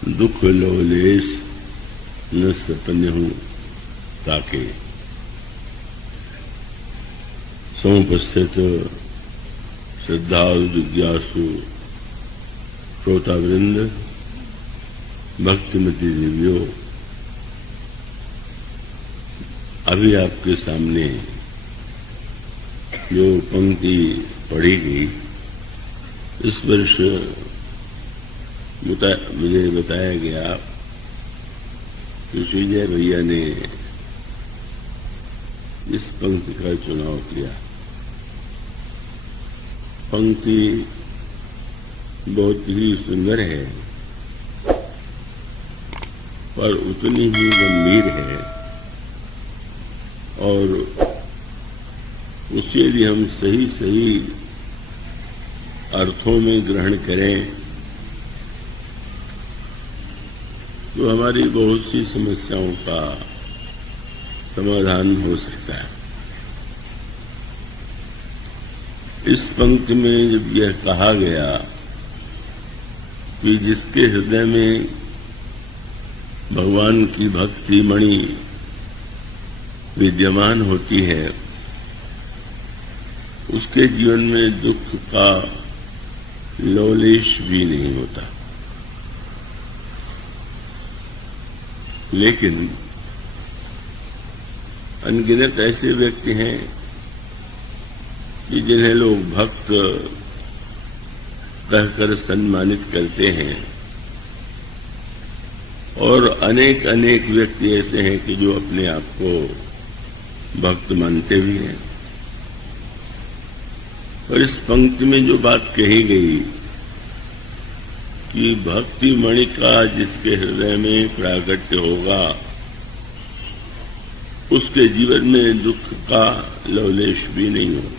दुख लवलेश न सपन्यहु ताके। समुपस्थित श्रद्धालु जिज्ञासु श्रोतावृंद, भक्तिमती देवियों, अभी आपके सामने जो पंक्ति पढ़ी गई, इस वर्ष मुझे बताया गया कि श्रीजय भैया ने इस पंक्ति का चुनाव किया। पंक्ति बहुत ही सुंदर है पर उतनी ही गंभीर है, और उसे यदि हम सही सही अर्थों में ग्रहण करें तो हमारी बहुत सी समस्याओं का समाधान हो सकता है। इस पंक्ति में जब यह कहा गया कि जिसके हृदय में भगवान की भक्ति मणि विद्यमान होती है, उसके जीवन में दुख का लवलेश भी नहीं होता। लेकिन अनगिनत ऐसे व्यक्ति हैं कि जिन्हें लोग भक्त कहकर सम्मानित करते हैं, और अनेक अनेक व्यक्ति ऐसे हैं कि जो अपने आप को भक्त मानते भी हैं। और इस पंक्ति में जो बात कही गई कि भक्ति मणि का जिसके हृदय में प्राकट्य होगा, उसके जीवन में दुख का लवलेश भी नहीं होगा।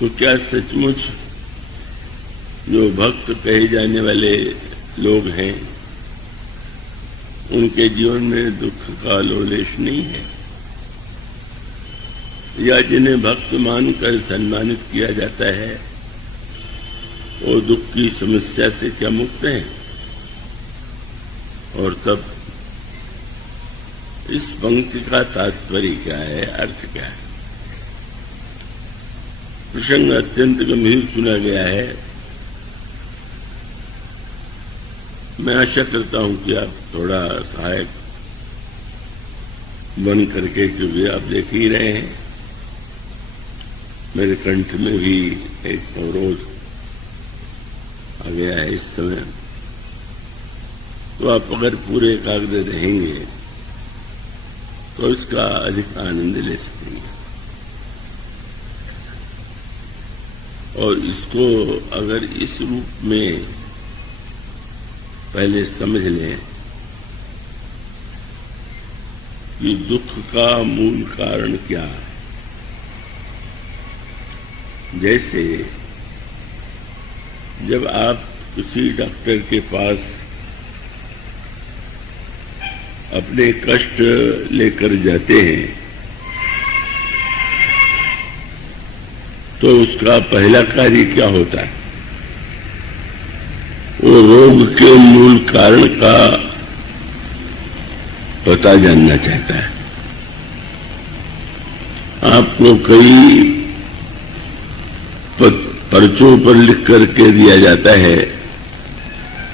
तो क्या सचमुच जो भक्त कहे जाने वाले लोग हैं, उनके जीवन में दुख का लवलेश नहीं है? या जिन्हें भक्त मानकर सम्मानित किया जाता है, वो दुख की समस्या से क्या मुक्त हैं? और तब इस पंक्ति का तात्पर्य क्या है, अर्थ क्या है? प्रसंग अत्यंत गंभीर चुना गया है। मैं आशा करता हूं कि आप थोड़ा सहायक बन करके, क्योंकि आप देख ही रहे हैं मेरे कंठ में भी एक अवरोध आ गया है इस समय। तो आप अगर पूरे एकाग्र रहेंगे तो इसका अधिक आनंद ले सकेंगे। और इसको अगर इस रूप में पहले समझ लें कि दुख का मूल कारण क्या है। जैसे जब आप किसी डॉक्टर के पास अपने कष्ट लेकर जाते हैं तो उसका पहला कार्य क्या होता है? वो रोग के मूल कारण का पता जानना चाहता है। आपको कई पर्चों पर लिख करके दिया जाता है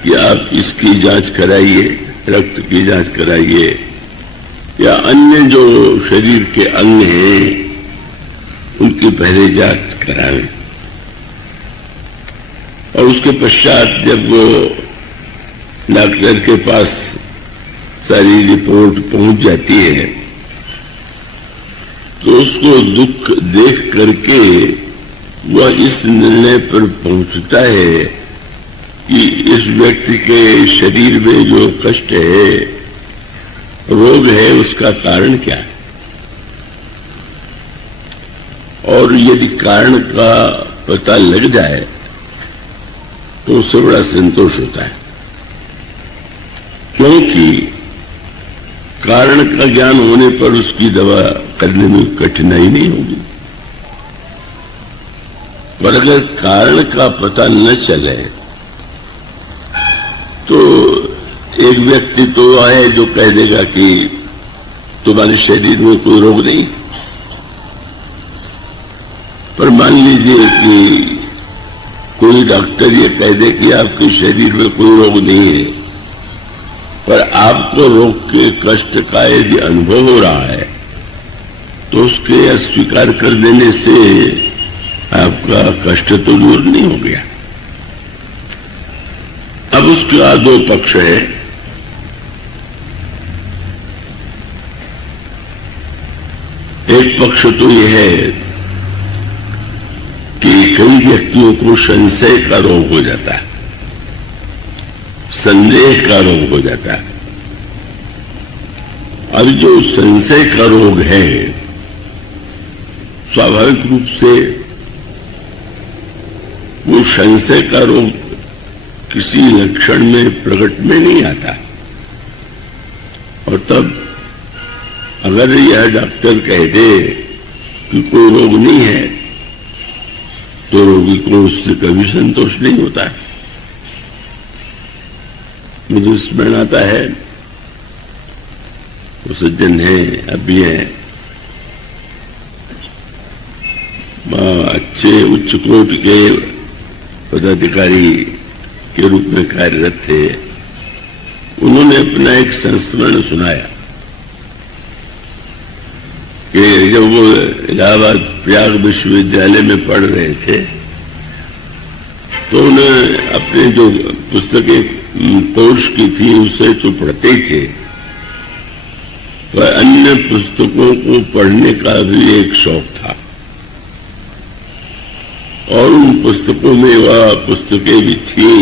कि आप इसकी जांच कराइए, रक्त की जांच कराइए, या अन्य जो शरीर के अंग हैं उनकी पहले जांच कराएं। और उसके पश्चात जब वो डॉक्टर के पास सारी रिपोर्ट पहुंच जाती है तो उसको दुख देख करके वह इस निर्णय पर पहुंचता है कि इस व्यक्ति के शरीर में जो कष्ट है, रोग है, उसका कारण क्या है। और यदि कारण का पता लग जाए तो उससे बड़ा संतोष होता है, क्योंकि कारण का ज्ञान होने पर उसकी दवा करने में कठिनाई नहीं होगी। पर अगर कारण का पता न चले तो एक व्यक्ति तो है जो कह देगा कि तुम्हारे शरीर में कोई रोग नहीं, पर मान लीजिए कि कोई डॉक्टर ये कह दे कि आपके शरीर में कोई रोग नहीं है, पर आपको रोग के कष्ट का यदि अनुभव हो रहा है तो उसके अस्वीकार कर देने से आपका कष्ट तो दूर नहीं हो गया। अब उसका दो पक्ष है। एक पक्ष तो यह है कि कई व्यक्तियों को संशय का रोग हो जाता है, संदेह का रोग हो जाता है। अब जो संशय का रोग है स्वाभाविक रूप से वो संशय का रोग किसी लक्षण में प्रकट में नहीं आता, और तब अगर यह डॉक्टर कह दे कि कोई रोग नहीं है तो रोगी को उससे कभी संतोष नहीं होता है। मुझे स्मरण आता है, वो सज्जन है, अभी है, अच्छे उच्च कोटि के पदाधिकारी के रूप में कार्यरत थे। उन्होंने अपना एक संस्मरण सुनाया कि जब वो इलाहाबाद प्रयाग विश्वविद्यालय में पढ़ रहे थे तो उन्हें अपने जो पुस्तकें कोर्स की थी उसे तो पढ़ते थे, पर अन्य पुस्तकों को पढ़ने का भी एक शौक था, और उन पुस्तकों में वह पुस्तकें भी थी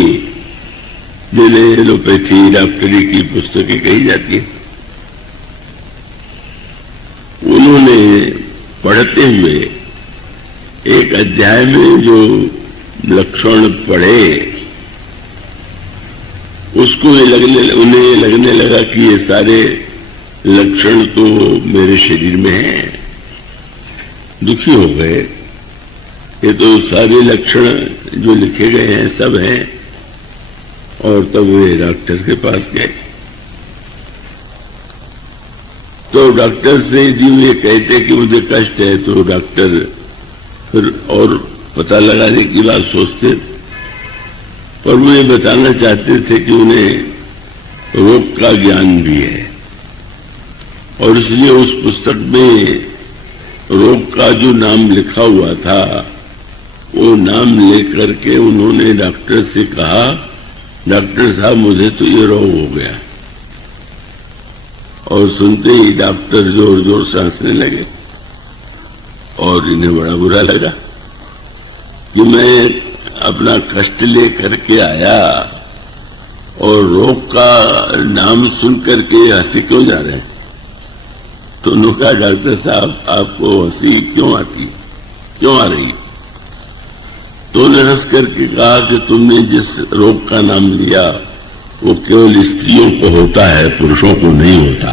जिन्हें एलोपैथी डॉक्टरी की पुस्तकें कही जाती हैं। उन्होंने पढ़ते हुए एक अध्याय में जो लक्षण पढ़े उसको उन्हें लगने लगा कि ये सारे लक्षण तो मेरे शरीर में हैं। दुखी हो गए, ये तो सारे लक्षण जो लिखे गए हैं सब हैं, और तब वे डॉक्टर के पास गए। तो डॉक्टर से यदि वे कहते कि मुझे कष्ट है तो डॉक्टर फिर और पता लगाने की बात सोचते, पर वो ये बताना चाहते थे कि उन्हें रोग का ज्ञान भी है, और इसलिए उस पुस्तक में रोग का जो नाम लिखा हुआ था वो नाम लेकर के उन्होंने डॉक्टर से कहा, डॉक्टर साहब मुझे तो ये रोग हो गया। और सुनते ही डॉक्टर जोर जोर से हंसने लगे, और इन्हें बड़ा बुरा लगा कि मैं अपना कष्ट लेकर के आया और रोग का नाम सुन करके हंसी क्यों जा रहे हैं। तो उन्होंने कहा, डॉक्टर साहब आपको हंसी क्यों आती, क्यों आ रही। तो उन्हें हंस करके कहा कि तुमने जिस रोग का नाम लिया वो केवल स्त्रियों को होता है, पुरुषों को नहीं होता,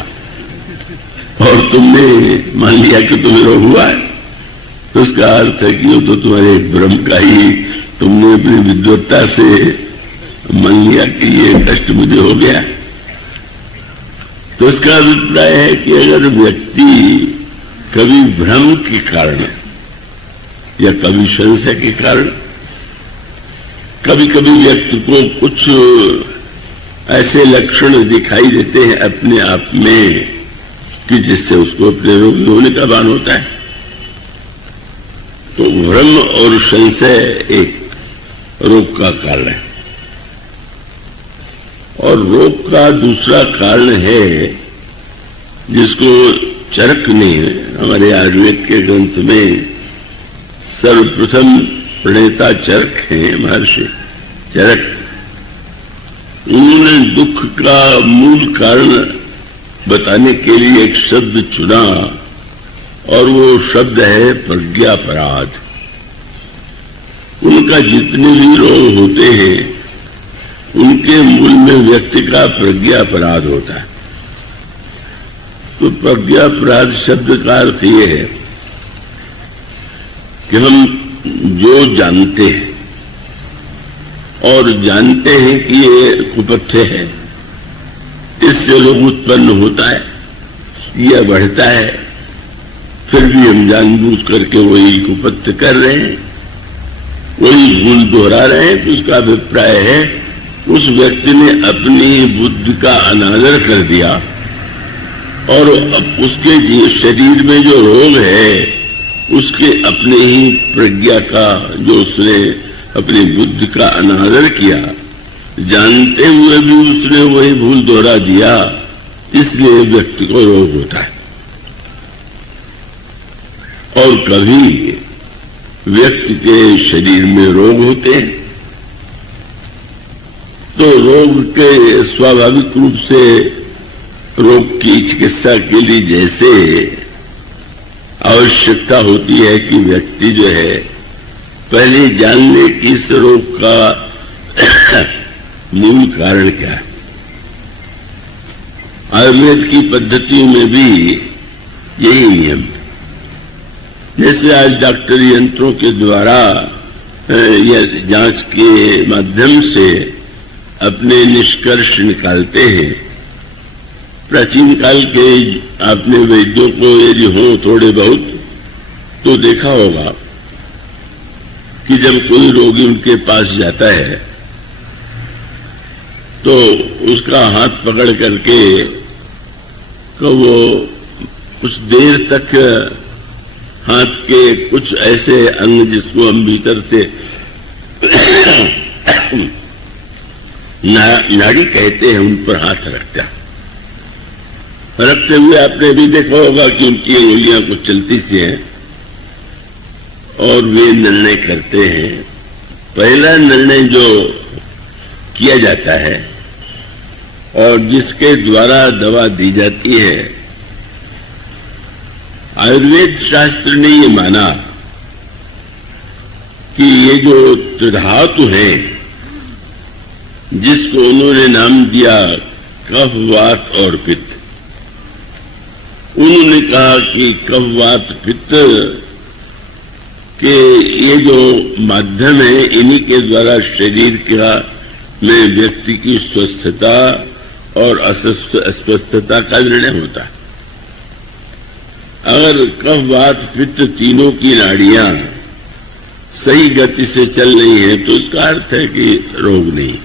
और तुमने मान लिया कि तुम्हें रोग हुआ है, तो उसका अर्थ है कि वो तो तुम्हारे एक भ्रम का ही, तुमने अपनी विद्वत्ता से मान लिया कि ये कष्ट मुझे हो गया। तो उसका अभिप्राय है कि अगर व्यक्ति कभी भ्रम के कारण या कभी संशय के कारण, कभी कभी व्यक्ति को कुछ ऐसे लक्षण दिखाई देते हैं अपने आप में कि जिससे उसको अपने रोगी होने का भान होता है, तो भ्रम और संशय एक रोग का कारण है। और रोग का दूसरा कारण है जिसको चरक ने हमारे आयुर्वेद के ग्रंथ में सर्वप्रथम प्रणेता चरक हैं, महर्षि चरक। उन्होंने दुख का मूल कारण बताने के लिए एक शब्द चुना, और वो शब्द है प्रज्ञापराध। उनका जितने भी रोग होते हैं उनके मूल में व्यक्ति का प्रज्ञापराध होता है। तो प्रज्ञापराध शब्द का अर्थ ये है कि हम जो जानते हैं और जानते हैं कि ये कुपथ्य है, इससे लोग उत्पन्न होता है, यह बढ़ता है, फिर भी हम जानबूझ करके वही कुपथ्य कर रहे हैं, वही भूल दोहरा रहे हैं। तो उसका अभिप्राय है उस व्यक्ति ने अपनी बुद्धि का अनादर कर दिया और अब उसके शरीर में जो रोग है उसके अपने ही प्रज्ञा का, जो उसने अपनी बुद्धि का अनादर किया, जानते हुए भी उसने वही भूल दोहरा दिया, इसलिए व्यक्ति को रोग होता है। और कभी व्यक्ति के शरीर में रोग होते हैं तो रोग के स्वाभाविक रूप से रोग की चिकित्सा के लिए जैसे आवश्यकता होती है कि व्यक्ति जो है पहले जान ले कि इस रोग का मूल कारण क्या है। आयुर्वेद की पद्धतियों में भी यही नियम है। जैसे आज डॉक्टरी यंत्रों के द्वारा या जांच के माध्यम से अपने निष्कर्ष निकालते हैं। प्राचीन काल के आपने वैद्यों को यदि हो थोड़े बहुत तो देखा होगा कि जब कोई रोगी उनके पास जाता है तो उसका हाथ पकड़ करके तो वो कुछ देर तक हाथ के कुछ ऐसे अंग जिसको हम भीतर से नाड़ी कहते हैं उन पर हाथ रखते हुए आपने भी देखा होगा कि उनकी अंगुलियां कुछ चलती सी हैं और वे निर्णय करते हैं। पहला निर्णय जो किया जाता है और जिसके द्वारा दवा दी जाती है, आयुर्वेद शास्त्र ने ये माना कि ये जो त्रिधातु है जिसको उन्होंने नाम दिया कफ, वात और पित्त, उन्होंने कहा कि कफ, वात, पित्त के ये जो माध्यम है इन्हीं के द्वारा शरीर का में व्यक्ति की स्वस्थता और अस्वस्थता का निर्णय होता है। अगर कफ, वात, पित्त तीनों की नाड़ियां सही गति से चल रही है तो इसका अर्थ है कि रोग नहीं।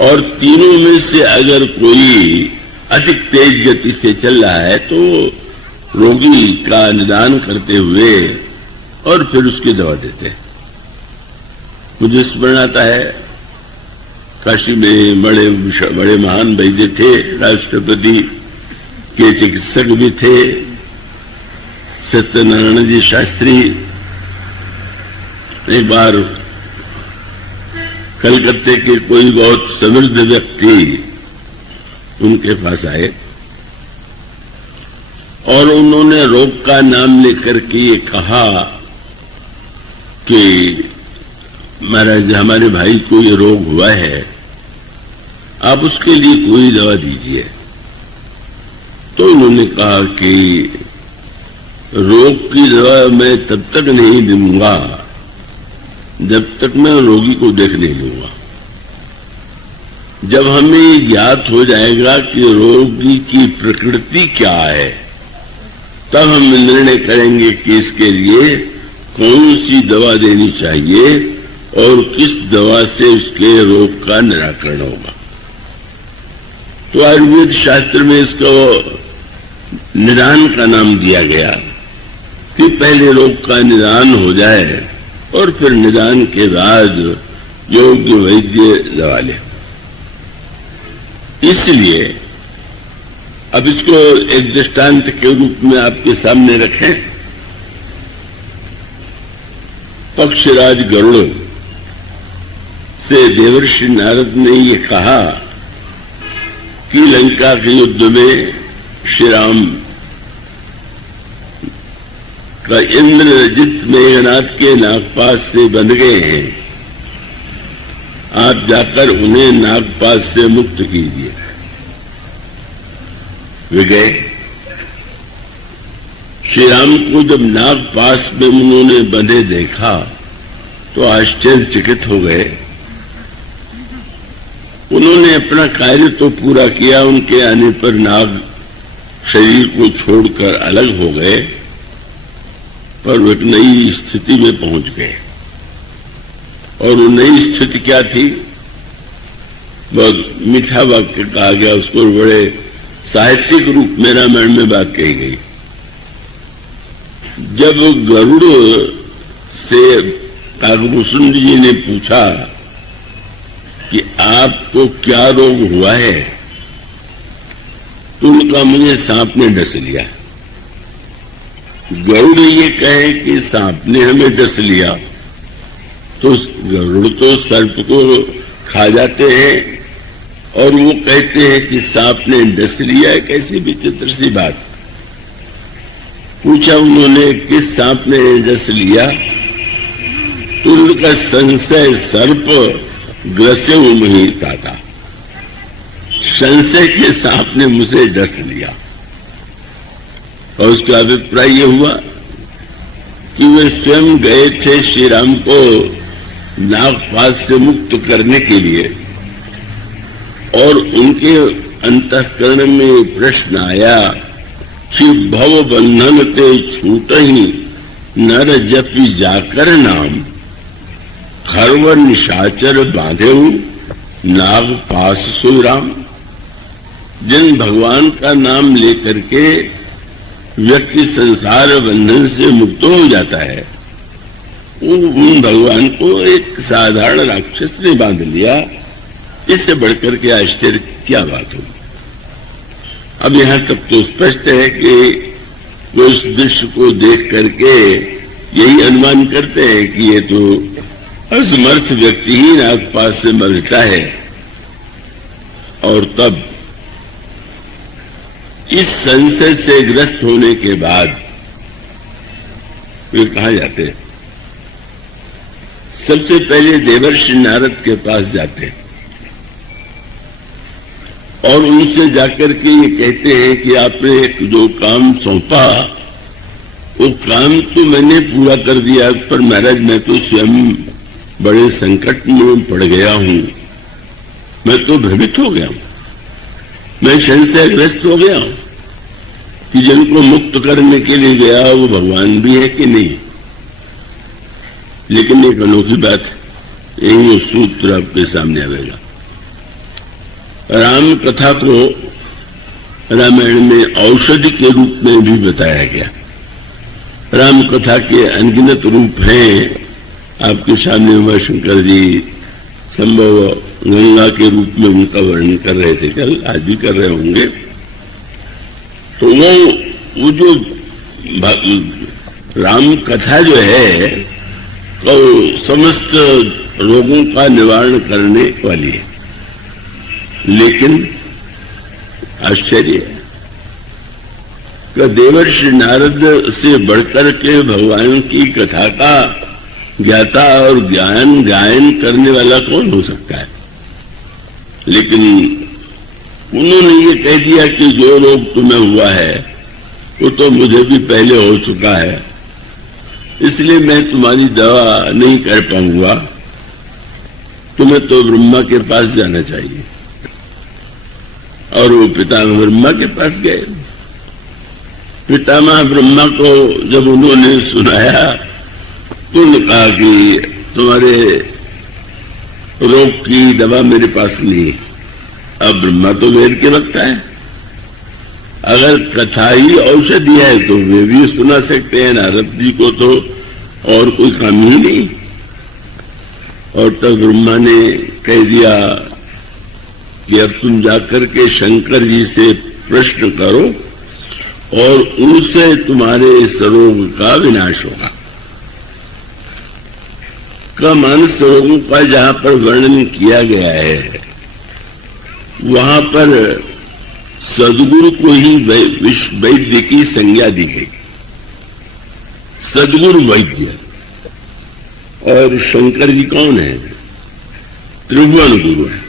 और तीनों में से अगर कोई अधिक तेज गति से चल रहा है तो रोगी का निदान करते हुए और फिर उसकी दवा देते हैं। मुझे स्मरण आता है काशी में बड़े महान वैद्य थे, राष्ट्रपति के चिकित्सक भी थे, सत्यनारायण जी शास्त्री। एक बार कलकत्ते के कोई बहुत समृद्ध व्यक्ति उनके पास आए और उन्होंने रोग का नाम लेकर के ये कहा कि महाराज हमारे भाई को ये रोग हुआ है, आप उसके लिए कोई दवा दीजिए। तो उन्होंने कहा कि रोग की दवा मैं तब तक नहीं दूंगा जब तक मैं रोगी को देख नहीं लूंगा। जब हमें ज्ञात हो जाएगा कि रोगी की प्रकृति क्या है तब हम निर्णय करेंगे कि इसके लिए कौन सी दवा देनी चाहिए और किस दवा से उसके रोग का निराकरण होगा। तो आयुर्वेद शास्त्र में इसको निदान का नाम दिया गया कि पहले रोग का निदान हो जाए और फिर निदान के बाद योग्य वैद्य दवा ले। इसलिए अब इसको एक दृष्टांत के रूप में आपके सामने रखें। पक्षराज गरुड़ से देवर्षि नारद ने ये कहा कि लंका के युद्ध में श्री राम का इंद्रजित मेघनाथ के नागपाश से बंध गए हैं, आप जाकर उन्हें नागपाश से मुक्त कीजिए। वे गए। श्री राम को जब नागपाश में उन्होंने बंधे देखा तो आश्चर्यचकित हो गए। उन्होंने अपना कार्य तो पूरा किया, उनके आने पर नाग शरीर को छोड़कर अलग हो गए, पर वो एक नई स्थिति में पहुंच गए। और वो नई स्थिति क्या थी? बहुत मीठा वाक्य कहा गया उसको, बड़े साहित्यिक रूप में रामायण में बात कही गई। जब गरुड़ से काकभूषण जी ने पूछा कि आपको क्या रोग हुआ है, तो उनका मुझे सांप ने डस लिया। गरुड़ ये कहे कि सांप ने हमें डस लिया, तो गरुड़ तो सर्प को खा जाते हैं और वो कहते हैं कि सांप ने डस लिया है, कैसी विचित्र सी बात। पूछा उन्होंने कि सांप ने डस लिया, तो उनका संशय सर्प ग्रसे मुही था, संशय के सांप ने मुझे डस लिया। और उसका अभिप्राय ये हुआ कि वे स्वयं गए थे श्री राम को नागपाश से मुक्त करने के लिए, और उनके अंतःकरण में प्रश्न आया कि भव बंधन ते छूट ही नर जपी जाकर नाम, खरव निशाचर बांधे नाग पास सो राम। जिन भगवान का नाम लेकर के व्यक्ति संसार बंधन से मुक्त हो जाता है, उन भगवान को एक साधारण राक्षस ने बांध लिया। इससे बढ़कर के आश्चर्य क्या बात होगी? अब यहां तक तो स्पष्ट है कि वो उस दृश्य को देख करके यही अनुमान करते हैं कि ये तो असमर्थ व्यक्ति ही नागपाश से मरता है। और तब इस संशय से ग्रस्त होने के बाद वे कहाँ जाते हैं? सबसे पहले देवर्षि नारद के पास जाते हैं और उनसे जाकर के ये कहते हैं कि आपने एक जो काम सौंपा, वो काम तो मैंने पूरा कर दिया, पर महाराज मैं तो स्वयं बड़े संकट में पड़ गया हूं, मैं तो भ्रमित हो गया हूं, मैं संशयग्रस्त हो गया हूं कि जिनको मुक्त करने के लिए गया वो भगवान भी है कि नहीं। लेकिन एक अनोखी बात है, यही वो सूत्र आपके सामने आएगा। राम कथा को रामायण में औषधि के रूप में भी बताया गया। राम कथा के अनगिनत रूप हैं, आपके सामने उमाशंकर जी संभव गंगा के रूप में उनका वर्णन कर रहे थे, कल आज भी कर रहे होंगे। तो वो जो राम कथा जो है वो समस्त रोगों का निवारण करने वाली है। लेकिन आश्चर्य है कि देवर्षि नारद से बढ़कर के भगवान की कथा का ज्ञाता और ज्ञान गायन करने वाला कौन हो सकता है? लेकिन उन्होंने ये कह दिया कि जो रोग तुम्हें हुआ है वो तो मुझे भी पहले हो चुका है, इसलिए मैं तुम्हारी दवा नहीं कर पाऊंगा, तुम्हें तो ब्रह्मा के पास जाना चाहिए। और वो पितामह ब्रह्मा के पास गए। पितामह ब्रह्मा को जब उन्होंने सुनाया तो उन्होंने कहा कि तुम्हारे रोग की दवा मेरे पास नहीं। अब ब्रह्मा तो वेद के वक्ता है, अगर कथा ही औषधि है तो वे भी सुना सकते हैं, नारद जी को तो और कोई काम ही नहीं। और तब ब्रह्मा ने कह दिया कि अब तुम जाकर के शंकर जी से प्रश्न करो और उनसे तुम्हारे इस रोग का विनाश होगा। का मानस रोगों का जहां पर वर्णन किया गया है वहां पर सदगुरु को ही वैद्य की संज्ञा दी गई। सदगुरु वैद्य, और शंकर जी कौन है? त्रिभुवन गुरु है।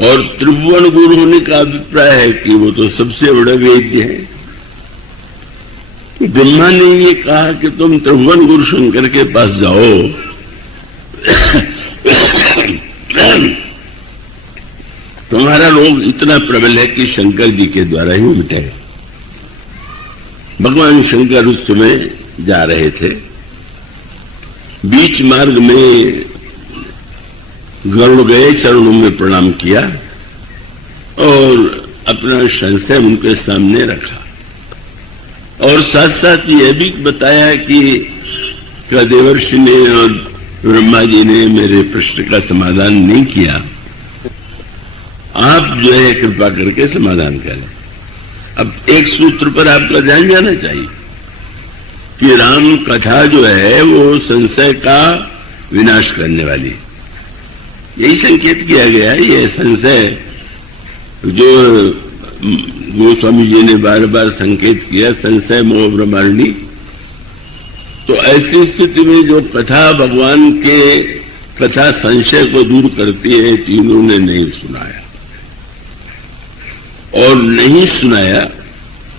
और त्रिभुवन गुरु होने का अभिप्राय है कि वो तो सबसे बड़े वैद्य है। तो ब्रह्मा ने ये कहा कि तुम त्रिभुवन गुरु शंकर के पास जाओ तुम्हारा रोग इतना प्रबल है कि शंकर जी के द्वारा ही मिटेगा। भगवान शंकर उस समय जा रहे थे, बीच मार्ग में गरुड़ गए, चरणों में प्रणाम किया और अपना संशय उनके सामने रखा और साथ साथ यह भी बताया कि देवर्षि ने और ब्रह्मा जी ने मेरे प्रश्न का समाधान नहीं किया, आप जो है कृपा करके समाधान करें। अब एक सूत्र पर आपका ध्यान जाना चाहिए कि राम कथा जो है वो संशय का विनाश करने वाली, यही संकेत किया गया है। यह संशय जो गोस्वामी जी ने बार बार संकेत किया, संशय मोह ब्रह्मांडी, तो ऐसी स्थिति में जो कथा भगवान के कथा संशय को दूर करती है, तीनों ने नहीं सुनाया और नहीं सुनाया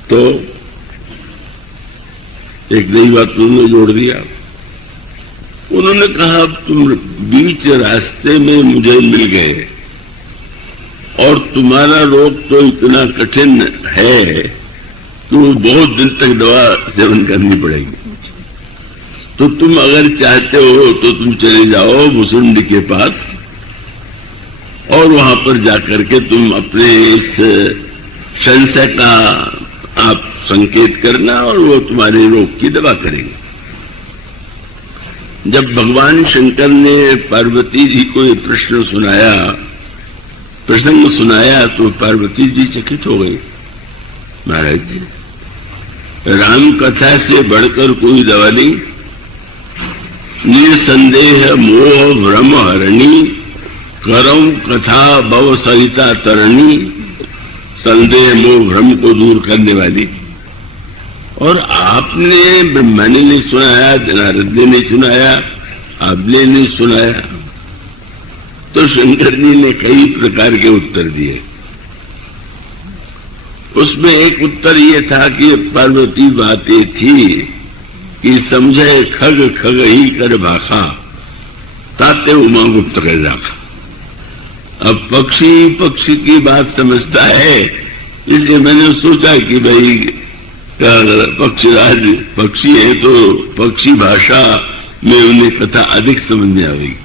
तो एक नई बात उन्होंने जोड़ दिया। उन्होंने कहा तुम बीच रास्ते में मुझे मिल गए और तुम्हारा रोग तो इतना कठिन है कि वो बहुत दिन तक दवा सेवन करनी पड़ेगी, तो तुम अगर चाहते हो तो तुम चले जाओ भुसुंडी के पास और वहां पर जाकर के तुम अपने इस संशय का आप संकेत करना और वो तुम्हारे रोग की दवा करेंगे। जब भगवान शंकर ने पार्वती जी को ये प्रश्न सुनाया, प्रसंग सुनाया, तो पार्वती जी चकित हो गई। महाराज जी, राम कथा से बढ़कर कोई दवा नहीं, निसंदेह मोह भ्रम हरणी, करम कथा भव सहिता तरणी, संदेह मोह भ्रम को दूर करने वाली। और आपने ब्रह्मा ने नहीं सुनाया, नारद ने नहीं सुनाया, आपने नहीं सुनाया, तो शंकर जी ने कई प्रकार के उत्तर दिए। उसमें एक उत्तर ये था कि पार्वती बातें थी कि समझे खग खग ही कर भाखा, ताते उमा गुप्त कर जाखा। अब पक्षी पक्षी की बात समझता है, इसलिए मैंने सोचा कि भाई पक्षीराज पक्षी है तो पक्षी भाषा में उन्हें कथा अधिक समझ में आएगी,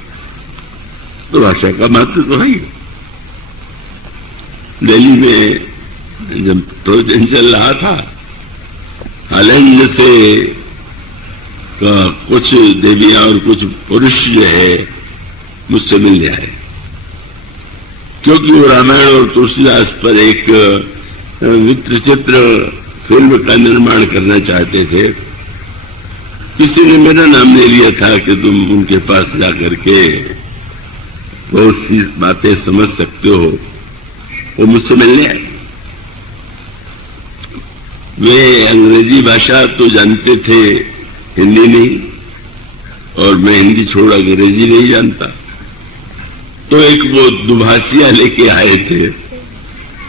तो भाषा का महत्व तो है। दिल्ली में जब प्रवचन चल रहा था, हालैंड से कुछ देवियां और कुछ पुरुष जो है मुझसे मिलने आए, क्योंकि वो रामायण और तुलसीदास पर एक वृत्तचित्र फिल्म का निर्माण करना चाहते थे। किसी ने मेरा नाम ले लिया था कि तुम उनके पास जाकर के बहुत सी बातें समझ सकते हो। वो मुझसे मिलने आए। वे अंग्रेजी भाषा तो जानते थे, हिंदी नहीं, और मैं हिंदी छोड़ अंग्रेजी नहीं जानता। तो एक वो दुभाषिया लेके आए थे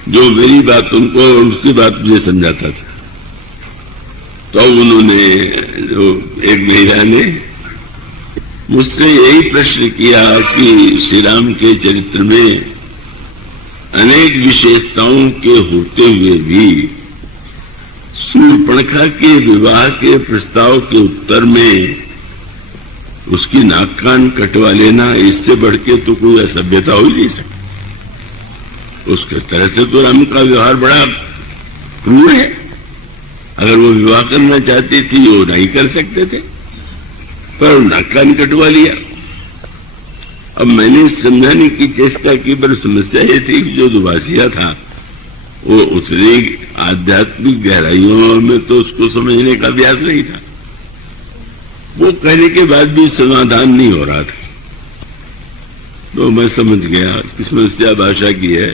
जो मेरी बात उनको और उसकी बात मुझे समझाता था। तो उन्होंने, जो एक महिला ने मुझसे यही प्रश्न किया कि श्री राम के चरित्र में अनेक विशेषताओं के होते हुए भी शूर्पणखा के विवाह के प्रस्ताव के उत्तर में उसकी नाक कान कटवा लेना, इससे बढ़ के तो कोई असभ्यता हो ही नहीं सकती। उसके तरह से तो राम का व्यवहार बड़ा क्रूर है। अगर वो विवाह करना चाहती थी वो नहीं कर सकते थे, पर नाक कान कटवा लिया। अब मैंने समझाने की चेष्टा की, पर समस्या ये थी कि जो दुभाषिया था वो उतनी आध्यात्मिक गहराइयों में तो उसको समझने का अभ्यास नहीं था। वो कहने के बाद भी समाधान नहीं हो रहा था। तो मैं समझ गया कि समस्या भाषा की है।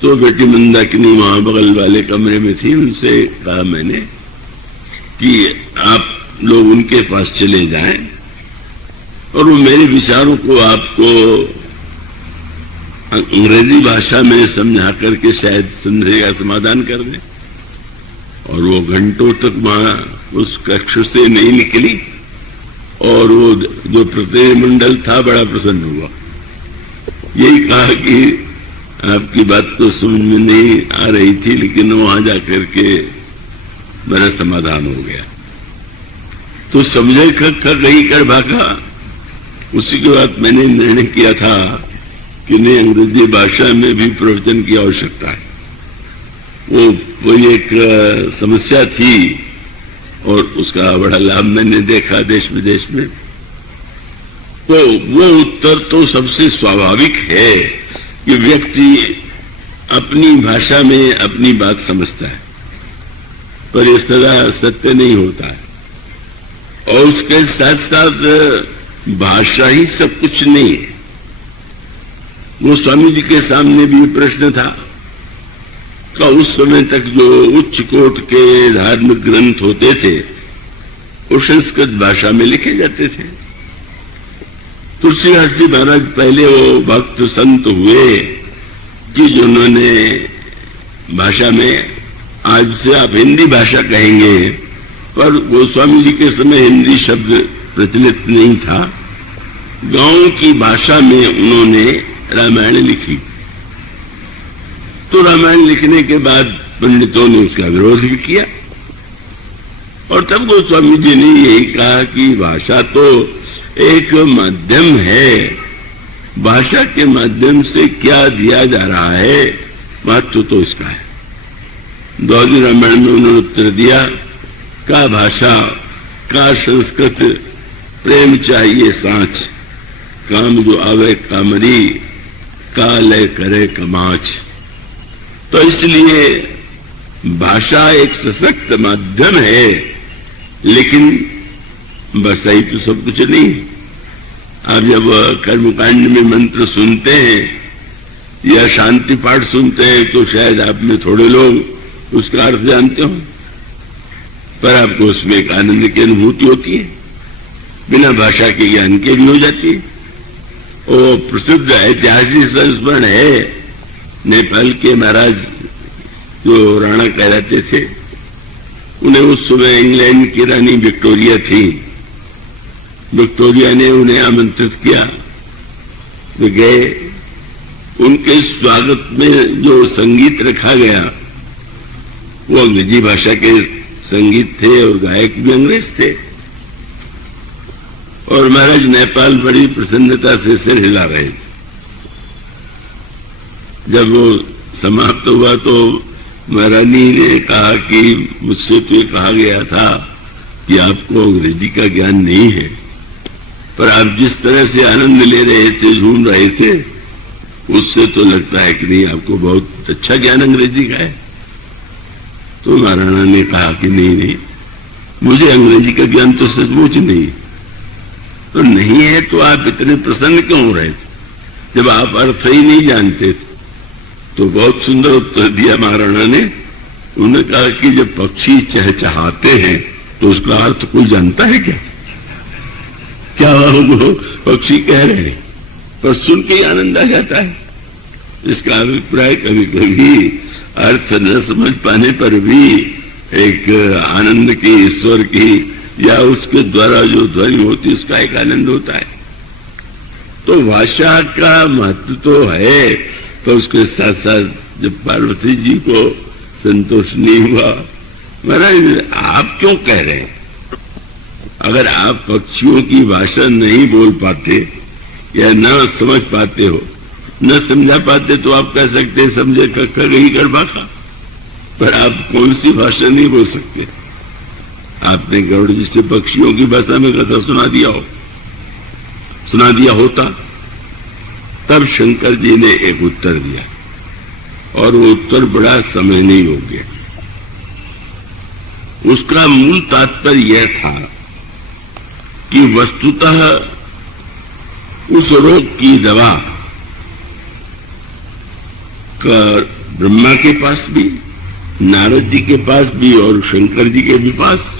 तो बेटी मंदाकिनी वहां बगल वाले कमरे में थी, उनसे कहा मैंने कि आप लोग उनके पास चले जाएं और वो मेरे विचारों को आपको अंग्रेजी भाषा में समझा करके शायद संदेह का समाधान कर दें। और वो घंटों तक वहां उस कक्ष से नहीं निकली और वो जो प्रतिनिधिमंडल था बड़ा प्रसन्न हुआ। यही कहा कि आपकी बात तो समझ में नहीं आ रही थी, लेकिन वहां जाकर के मेरा समाधान हो गया। तो समझे कहीं कर भागा। उसी के बाद मैंने निर्णय किया था कि नहीं, अंग्रेजी भाषा में भी प्रवचन की आवश्यकता है। वो एक समस्या थी और उसका बड़ा लाभ मैंने देखा देश विदेश में। तो वो उत्तर तो सबसे स्वाभाविक है कि व्यक्ति अपनी भाषा में अपनी बात समझता है, पर इस तरह सत्य नहीं होता है। और उसके साथ साथ भाषा ही सब कुछ नहीं है। वो स्वामी जी के सामने भी प्रश्न था कि उस समय तक जो उच्च कोट के धार्मिक ग्रंथ होते थे वो संस्कृत भाषा में लिखे जाते थे। तुलसीदास जी महाराज पहले वो भक्त संत हुए कि जिन्होंने भाषा में, आज से आप हिंदी भाषा कहेंगे, पर गोस्वामी जी के समय हिंदी शब्द प्रचलित नहीं था। गांव की भाषा में उन्होंने रामायण लिखी। तो रामायण लिखने के बाद पंडितों ने उसका विरोध भी किया और तब गोस्वामी जी ने यही कहा कि भाषा तो एक माध्यम है, भाषा के माध्यम से क्या दिया जा रहा है महत्व तो इसका है। द्वादश रामायण में उन्होंने उत्तर दिया का भाषा का संस्कृत प्रेम चाहिए सांच, काम जो आवे कामरी, का लय करे कमाच। तो इसलिए भाषा एक सशक्त माध्यम है, लेकिन बस यही तो सब कुछ नहीं है। आप जब कर्मकांड में मंत्र सुनते हैं या शांति पाठ सुनते हैं तो शायद आप में थोड़े लोग उसका अर्थ जानते हो, पर आपको उसमें एक आनंद की अनुभूति होती है, बिना भाषा के ज्ञान के भी हो जाती है। वो प्रसिद्ध ऐतिहासिक संस्मरण है नेपाल के महाराज जो राणा कहलाते थे, उन्हें उस समय इंग्लैंड की रानी विक्टोरिया थी। विक्टोरिया ने उन्हें आमंत्रित किया, वे गए। उनके स्वागत में जो संगीत रखा गया वो अंग्रेजी भाषा के संगीत थे और गायक भी अंग्रेज थे। और महाराज नेपाल बड़ी प्रसन्नता से सिर हिला रहे थे। जब वो समाप्त हुआ तो महारानी ने कहा कि मुझसे तो ये कहा गया था कि आपको अंग्रेजी का ज्ञान नहीं है, पर आप जिस तरह से आनंद ले रहे थे, झूम रहे थे, उससे तो लगता है कि नहीं, आपको बहुत अच्छा ज्ञान अंग्रेजी का है। तो महाराणा ने कहा कि नहीं, मुझे अंग्रेजी का ज्ञान तो सचमुच नहीं। तो नहीं है तो आप इतने प्रसन्न क्यों हो रहे थे, जब आप अर्थ ही नहीं जानते थे? तो बहुत सुंदर उत्तर दिया महाराणा ने। उन्होंने कहा कि जब पक्षी चहचहाते हैं तो उसका अर्थ कोई जानता है क्या? क्या वो पक्षी कह रहे हैं, पर सुन के ही आनंद आ जाता है। इसका अभिप्राय कभी कभी अर्थ न समझ पाने पर भी एक आनंद की, ईश्वर की या उसके द्वारा जो ध्वनि होती है उसका एक आनंद होता है। तो भाषा का महत्व तो है, तो उसके साथ साथ जब पार्वती जी को संतोष नहीं हुआ, महाराज आप क्यों कह रहे हैं? अगर आप पक्षियों की भाषा नहीं बोल पाते या न समझ पाते हो, न समझा पाते, तो आप कह सकते समझे कहीं कर भाषा, पर आप कौन सी भाषा नहीं बोल सकते? आपने गरुड़ जी से पक्षियों की भाषा में कथा सुना दिया होता, तब शंकर जी ने एक उत्तर दिया और वो उत्तर बड़ा समय नहीं हो गया। उसका मूल तात्पर्य यह था कि वस्तुतः उस रोग की दवा का ब्रह्मा के पास भी, नारद जी के पास भी और शंकर जी के भी पास,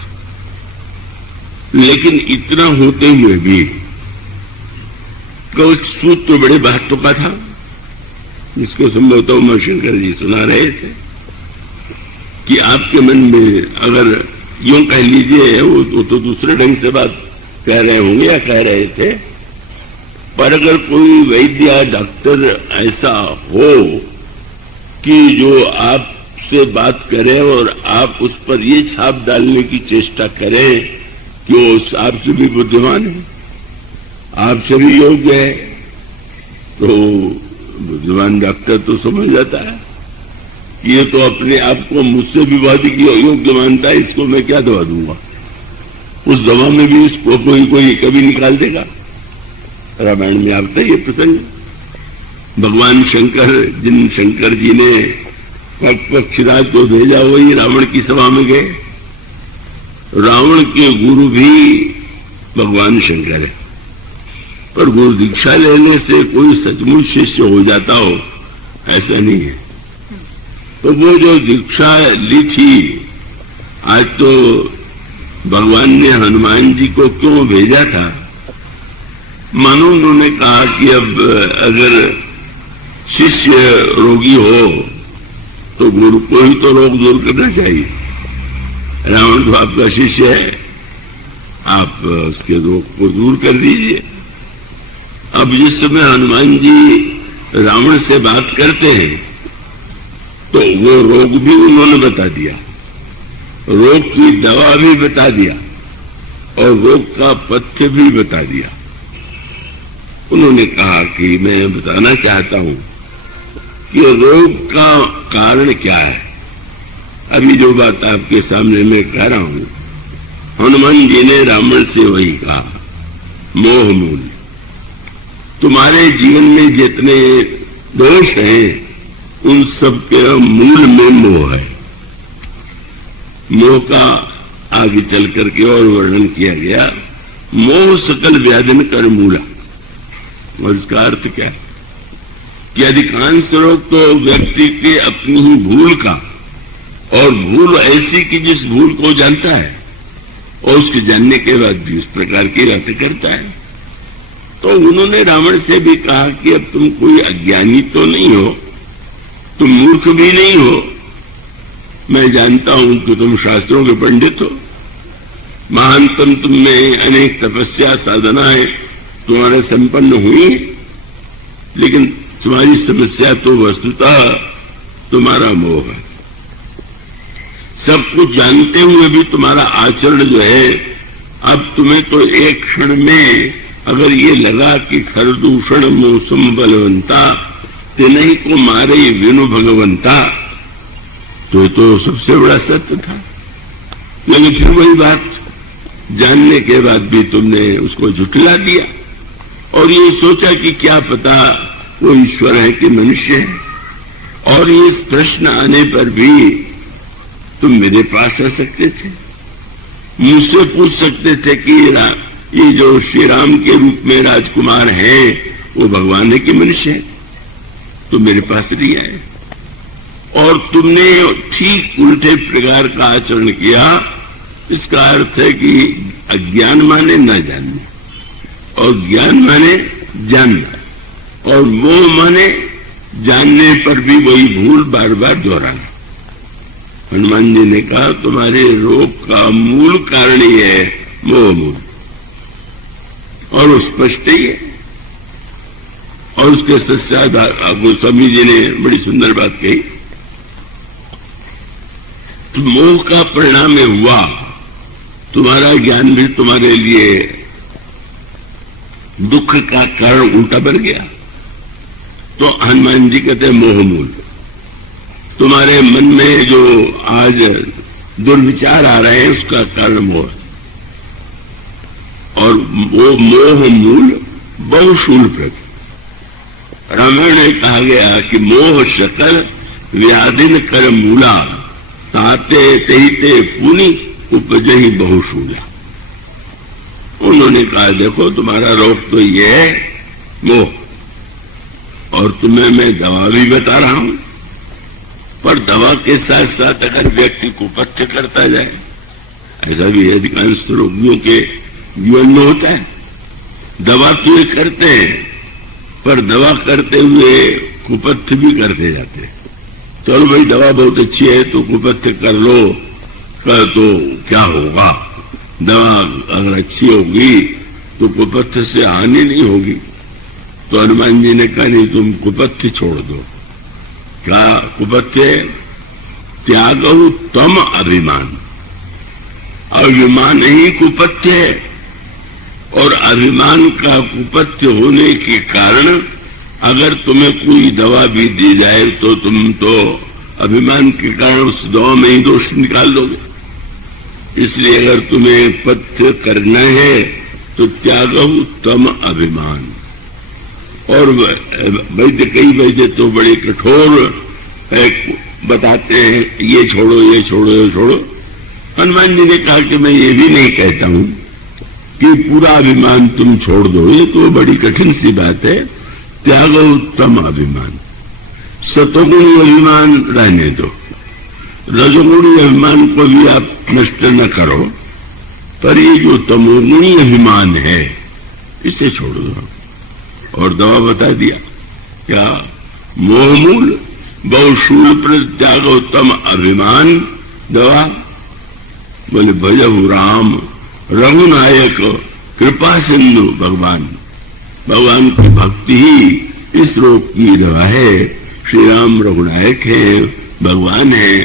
लेकिन इतना होते हुए भी कुछ सूत्र बड़े महत्व का था, जिसको संभवतः उमा शंकर जी सुना रहे थे कि आपके मन में अगर यूं कह लीजिए, वो तो दूसरे ढंग से बात कह रहे होंगे या कह रहे थे, पर अगर कोई वैद्य या डॉक्टर ऐसा हो कि जो आपसे बात करे और आप उस पर ये छाप डालने की चेष्टा करें कि वो आपसे भी बुद्धिमान है, आपसे भी योग्य है, तो बुद्धिमान डॉक्टर तो समझ जाता है ये तो अपने आप को मुझसे भी बहुत योग्य मानता है, इसको मैं क्या दवा दूंगा। उस दवा में भी इसको कोई कभी निकाल देगा। रामायण में आता है ये प्रसंग। भगवान शंकर, जिन शंकर जी ने पक्षीराज को भेजा, वही रावण की सभा में गए। रावण के गुरु भी भगवान शंकर है, पर गुरु दीक्षा लेने से कोई सचमुच शिष्य हो जाता हो ऐसा नहीं है। तो वो जो दीक्षा ली थी, आज तो भगवान ने हनुमान जी को क्यों भेजा था, मानो उन्होंने कहा कि अब अगर शिष्य रोगी हो तो गुरु को ही तो रोग दूर करना चाहिए। रावण तो आपका शिष्य है, आप उसके रोग को दूर कर दीजिए। अब जिस समय हनुमान जी रावण से बात करते हैं तो वो रोग भी उन्होंने बता दिया, रोग की दवा भी बता दिया और रोग का पथ्य भी बता दिया। उन्होंने कहा कि मैं बताना चाहता हूं कि रोग का कारण क्या है। अभी जो बात आपके सामने मैं कह रहा हूं, हनुमान जी ने रावण से वही कहा, मोह मूल। तुम्हारे जीवन में जितने दोष हैं उन सब के मूल में मोह है। मोह का आगे चल करके और वर्णन किया गया, मोह सकल व्याधिन कर मूला। और इसका अर्थ क्या है कि अधिकांश रोग तो व्यक्ति के अपनी ही भूल का, और भूल ऐसी कि जिस भूल को जानता है और उसके जानने के बाद भी उस प्रकार की बातें करता है। तो उन्होंने रावण से भी कहा कि अब तुम कोई अज्ञानी तो नहीं हो, तुम मूर्ख भी नहीं हो, मैं जानता हूं कि तुम शास्त्रों के पंडित हो, महानतम तुम में अनेक तपस्या साधनाएं तुम्हारे संपन्न हुई, लेकिन तुम्हारी समस्या तो वस्तुतः तुम्हारा मोह है। सब कुछ जानते हुए भी तुम्हारा आचरण जो है, अब तुम्हें तो एक क्षण में अगर ये लगा कि खरदूषण मौसम बलवंता ते नहीं को मारे विनु भगवंता, तो सबसे बड़ा सत्य था। लेकिन फिर वही बात जानने के बाद भी तुमने उसको झुठला दिया और ये सोचा कि क्या पता वो ईश्वर है कि मनुष्य है। और इस प्रश्न आने पर भी तुम मेरे पास आ सकते थे, मुझसे पूछ सकते थे कि ये जो श्री राम के रूप में राजकुमार है वो भगवान है कि मनुष्य है। तो मेरे पास नहीं आए और तुमने ठीक उल्टे प्रकार का आचरण किया। इसका अर्थ है कि अज्ञान माने न जानना, और ज्ञान माने जानना, और मोह माने जानने पर भी वही भूल बार बार दोहराना। हनुमान जी ने कहा तुम्हारे रोग का मूल कारण ही है मोह मूल, और वो स्पष्ट ही है। और उसके सत्याद गोस्वामी जी ने बड़ी सुंदर बात कही, तो मोह का परिणाम हुआ तुम्हारा ज्ञान भी तुम्हारे लिए दुख का कारण उल्टा बन गया। तो हनुमान जी कहते हैं मोह मूल, तुम्हारे मन में जो आज दुर्विचार आ रहे हैं उसका कारण मोह, और वो मोह मूल बहुशूल प्रति। रामायण में कहा गया कि मोह शकल व्याधिन कर मूला, ताते तहिते पुनि उपजही बहुशूला। उन्होंने कहा देखो तुम्हारा रोग तो ये है मोह, और तुम्हें मैं दवा भी बता रहा हूं, पर दवा के साथ साथ अगर व्यक्ति को पथ्य करता जाए, ऐसा भी अधिकांश रोगियों के जीवन में होता है। दवा तो ये करते हैं, पर दवा करते हुए कुपथ्य भी करते जाते हैं। चलो भाई दवा बहुत अच्छी है तो कुपथ्य कर लो, तो क्या होगा, दवा अगर अच्छी होगी तो कुपथ्य से हानि नहीं होगी। तो हनुमान जी ने कहा नहीं, तुम कुपथ्य छोड़ दो। क्या कुपथ्य? त्यागो तम अभिमान। अभिमान ही कुपथ्य है, और अभिमान का कुपथ्य होने के कारण अगर तुम्हें कोई दवा भी दी जाए तो तुम तो अभिमान के कारण उस दवा में ही दोष निकाल दोगे। इसलिए अगर तुम्हें पथ्य करना है तो त्यागो तम अभिमान। और वैद्य, कई वैद्य तो बड़े कठोर बताते हैं, ये छोड़ो ये छोड़ो ये छोड़ो। हनुमान जी ने कहा कि मैं ये भी नहीं कहता हूं कि पूरा अभिमान तुम छोड़ दो, ये तो बड़ी कठिन सी बात है। त्यागो तम अभिमान। सतोगुणी अभिमान रहने दो, रजोगुणी अभिमान को भी आप नष्ट न करो, पर ये जो तमोगुणी अभिमान है इसे छोड़ दो। और दवा बता दिया क्या? मोहमूल बहुशूल प्रत्यागोत्तम अभिमान दवा। बोले भजहु राम रघुनायक कृपा सिंधु। भगवान की भक्ति ही इस रोग की दवा है। श्री राम रघुनायक है, भगवान है,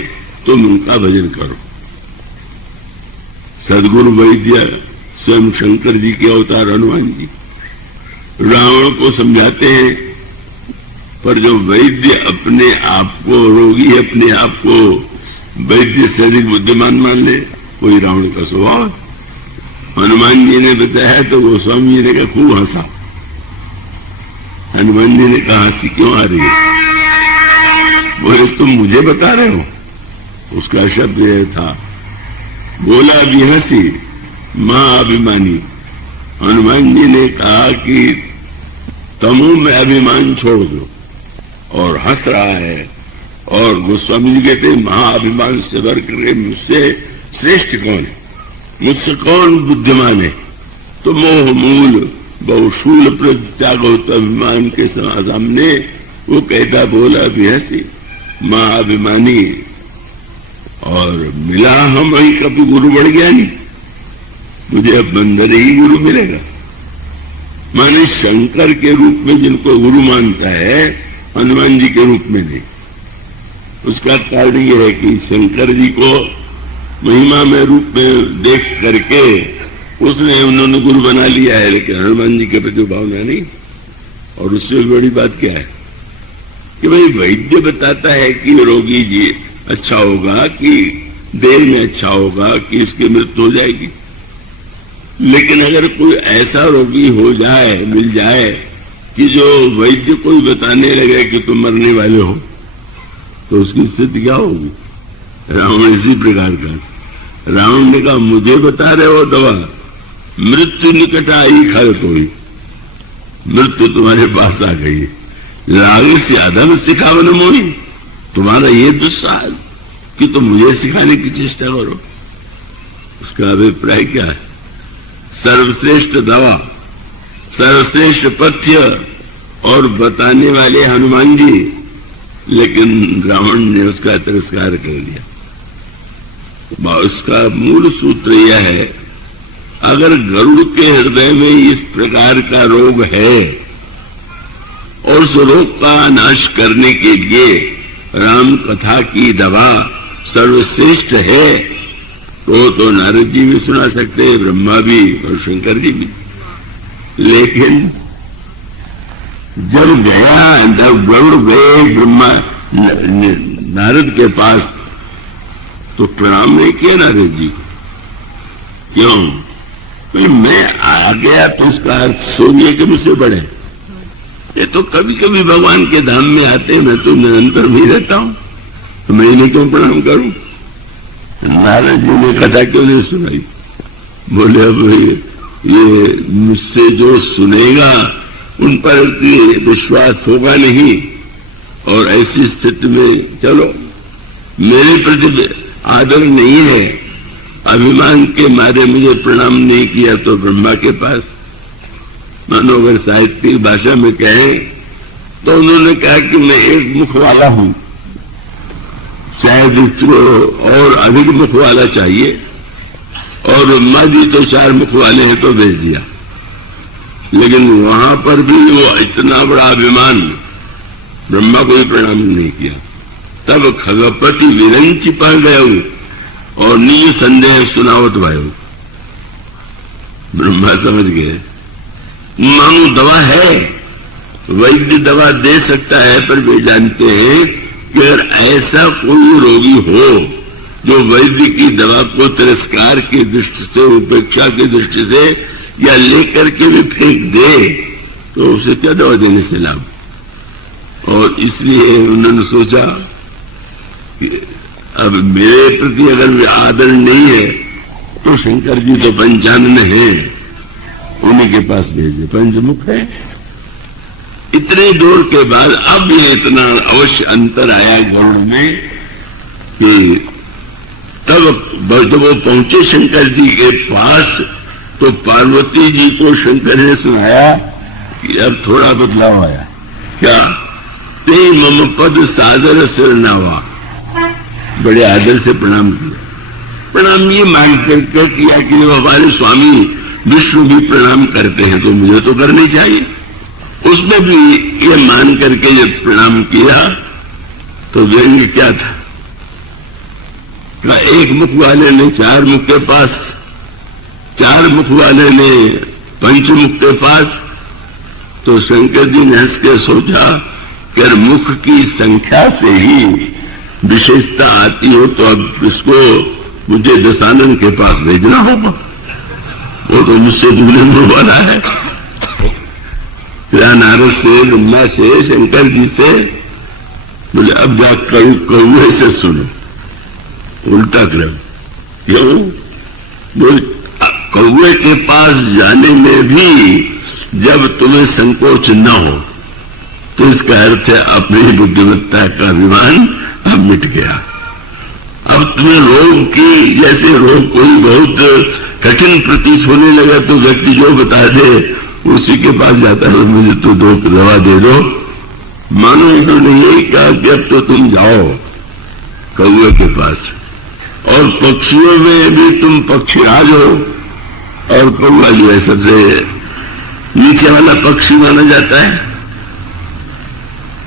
तुम उनका भजन करो। सदगुरु वैद्य स्वयं शंकर जी के अवतार हनुमान जी रावण को समझाते हैं, पर जो वैद्य अपने आप को रोगी, अपने आप को वैद्य से अधिक बुद्धिमान मान ले, कोई रावण का स्वभाव। हनुमान जी ने बताया तो गोस्वामी जी ने कहा, खूब हंसा। हनुमान जी ने कहा, हंसी क्यों आ रही है? बोले तुम मुझे बता रहे हो? उसका शब्द यह था, बोला भी हंसी मां अभिमानी। हनुमान जी ने कहा कि तमो में अभिमान छोड़ दो, और हंस रहा है। और गोस्वामी जी कहते हैं, महाअभिमान से भर कर मुझसे श्रेष्ठ कौन है, मुझसे कौन बुद्धिमान है? तो मोह मूल बहुशूल प्रत्यागोत अभिमान के सामने वो कहता, बोला भी हंसी महाअभिमानी। और मिला हम वही कभी गुरु बढ़ गया नहीं, मुझे अब बंदर ही गुरु मिलेगा। माने शंकर के रूप में जिनको गुरु मानता है, हनुमान जी के रूप में नहीं। उसका कारण यह है कि शंकर जी को महिमा में रूप में देख करके उन्होंने गुरु बना लिया है, लेकिन हनुमान जी के प्रति भावना नहीं। और उससे बड़ी बात क्या है कि भाई वैद्य बताता है कि रोगी जी अच्छा होगा, कि देर में अच्छा होगा, कि इसकी मृत्यु हो जाएगी। लेकिन अगर कोई ऐसा रोगी हो जाए, मिल जाए कि जो वैद्य कोई बताने लगे कि तुम मरने वाले हो, तो उसकी स्थिति क्या होगी? रावण इसी प्रकार का। रावण ने कहा, मुझे बता रहे हो दवा, मृत्यु निकट आई खल कोई, मृत्यु तुम्हारे पास आ गई, लागे से अधम सिखावन मोही। तुम्हारा ये दुस्साहस कि तुम मुझे सिखाने की चेष्टा करो। उसका अभिप्राय क्या है? सर्वश्रेष्ठ दवा, सर्वश्रेष्ठ पथ्य और बताने वाले हनुमान जी, लेकिन रावण ने उसका तिरस्कार कर लिया। उसका मूल सूत्र यह है, अगर गरुड़ के हृदय में इस प्रकार का रोग है और उस रोग का नाश करने के लिए राम कथा की दवा सर्वश्रेष्ठ है, तो नारद जी भी सुना सकते हैं, ब्रह्मा भी और शंकर जी भी। लेकिन जब गरुड़ गए ब्रह्मा नारद के पास, तो प्रणाम नहीं किया नारद जी। क्यों? मैं आ गया तो उसका अर्थ सोनिए के मुझसे बढ़े। ये तो कभी कभी भगवान के धाम में आते, मैं तो निरंतर भी रहता हूं, तो मैं इन्हें क्यों प्रणाम करूं? नारद जी ने कथा क्यों नहीं सुनाई? बोले अब ये मुझसे जो सुनेगा उन पर विश्वास होगा नहीं, और ऐसी स्थिति में चलो मेरे प्रति आदर नहीं है, अभिमान के मारे मुझे प्रणाम नहीं किया, तो ब्रह्मा के पास। मानो अगर साहित्यिक भाषा में कहें तो उन्होंने कहा कि मैं एक मुख वाला हूं, शायद इसको और अधिक मुख वाला चाहिए, और ब्रह्मा जी तो 4 मुख वाले हैं, तो भेज दिया। लेकिन वहां पर भी वो इतना बड़ा अभिमान, ब्रह्मा को ही प्रणाम नहीं किया। तब खगपति विरंची पा गया और निज संदेह सुनावत भाई। ब्रह्मा समझ गए मानो दवा है, वैद्य दवा दे सकता है, पर वे जानते हैं कि अगर ऐसा कोई रोगी हो जो वैद्य की दवा को तिरस्कार की दृष्टि से, उपेक्षा की दृष्टि से या लेकर के भी फेंक दे, तो उसे क्या दवा देने से लाभ। और इसलिए उन्होंने सोचा कि अब मेरे प्रति अगर आदर नहीं है तो शंकर जी तो पंचानन है, उन्हीं के पास भेजे, पंचमुख है। इतने दूर के बाद अब ये इतना अवश्य अंतर आया गरुड़ में कि तब जब वो पहुंचे शंकर जी के पास तो पार्वती जी को शंकर ने सुनाया कि अब थोड़ा बदलाव आया। क्या? ते मम पद सादर सिरनावा, बड़े आदर से प्रणाम किया। प्रणाम ये मान करके किया कि वो हमारे स्वामी विष्णु भी प्रणाम करते हैं तो मुझे तो करनी चाहिए। उसमें भी ये मान करके जब प्रणाम किया तो व्यंग्य क्या था? एक मुख वाले ने चार मुख के पास, चार मुख वाले ने पंचमुख के पास। तो शंकर जी ने हंस के सोचा कि अगर मुख की संख्या से ही विशेषता आती हो तो अब इसको मुझे दशानन के पास भेजना होगा, वो तो मुझसे दूल्हे मुंह वाला है। नारद से, ब्रह्मा से, शंकर जी से बोले अब जा कौए से सुनो, उल्टा क्रम। क्यों? बोले कौए के पास जाने में भी जब तुम्हें संकोच न हो तो इसका अर्थ है अपनी बुद्धिमत्ता का अभिमान अब मिट गया। अब तुम्हें रोग की, जैसे रोग कोई बहुत कठिन प्रतीत होने लगा तो व्यक्ति जो बता दे उसी के पास जाता है, मुझे तो दो दवा दे दो। मानो इन्होंने यही कहा कि अब तो तुम जाओ कौए के पास, और पक्षियों में भी तुम पक्षी आ जाओ। और कौआ जो है सबसे नीचे वाला पक्षी माना जाता है।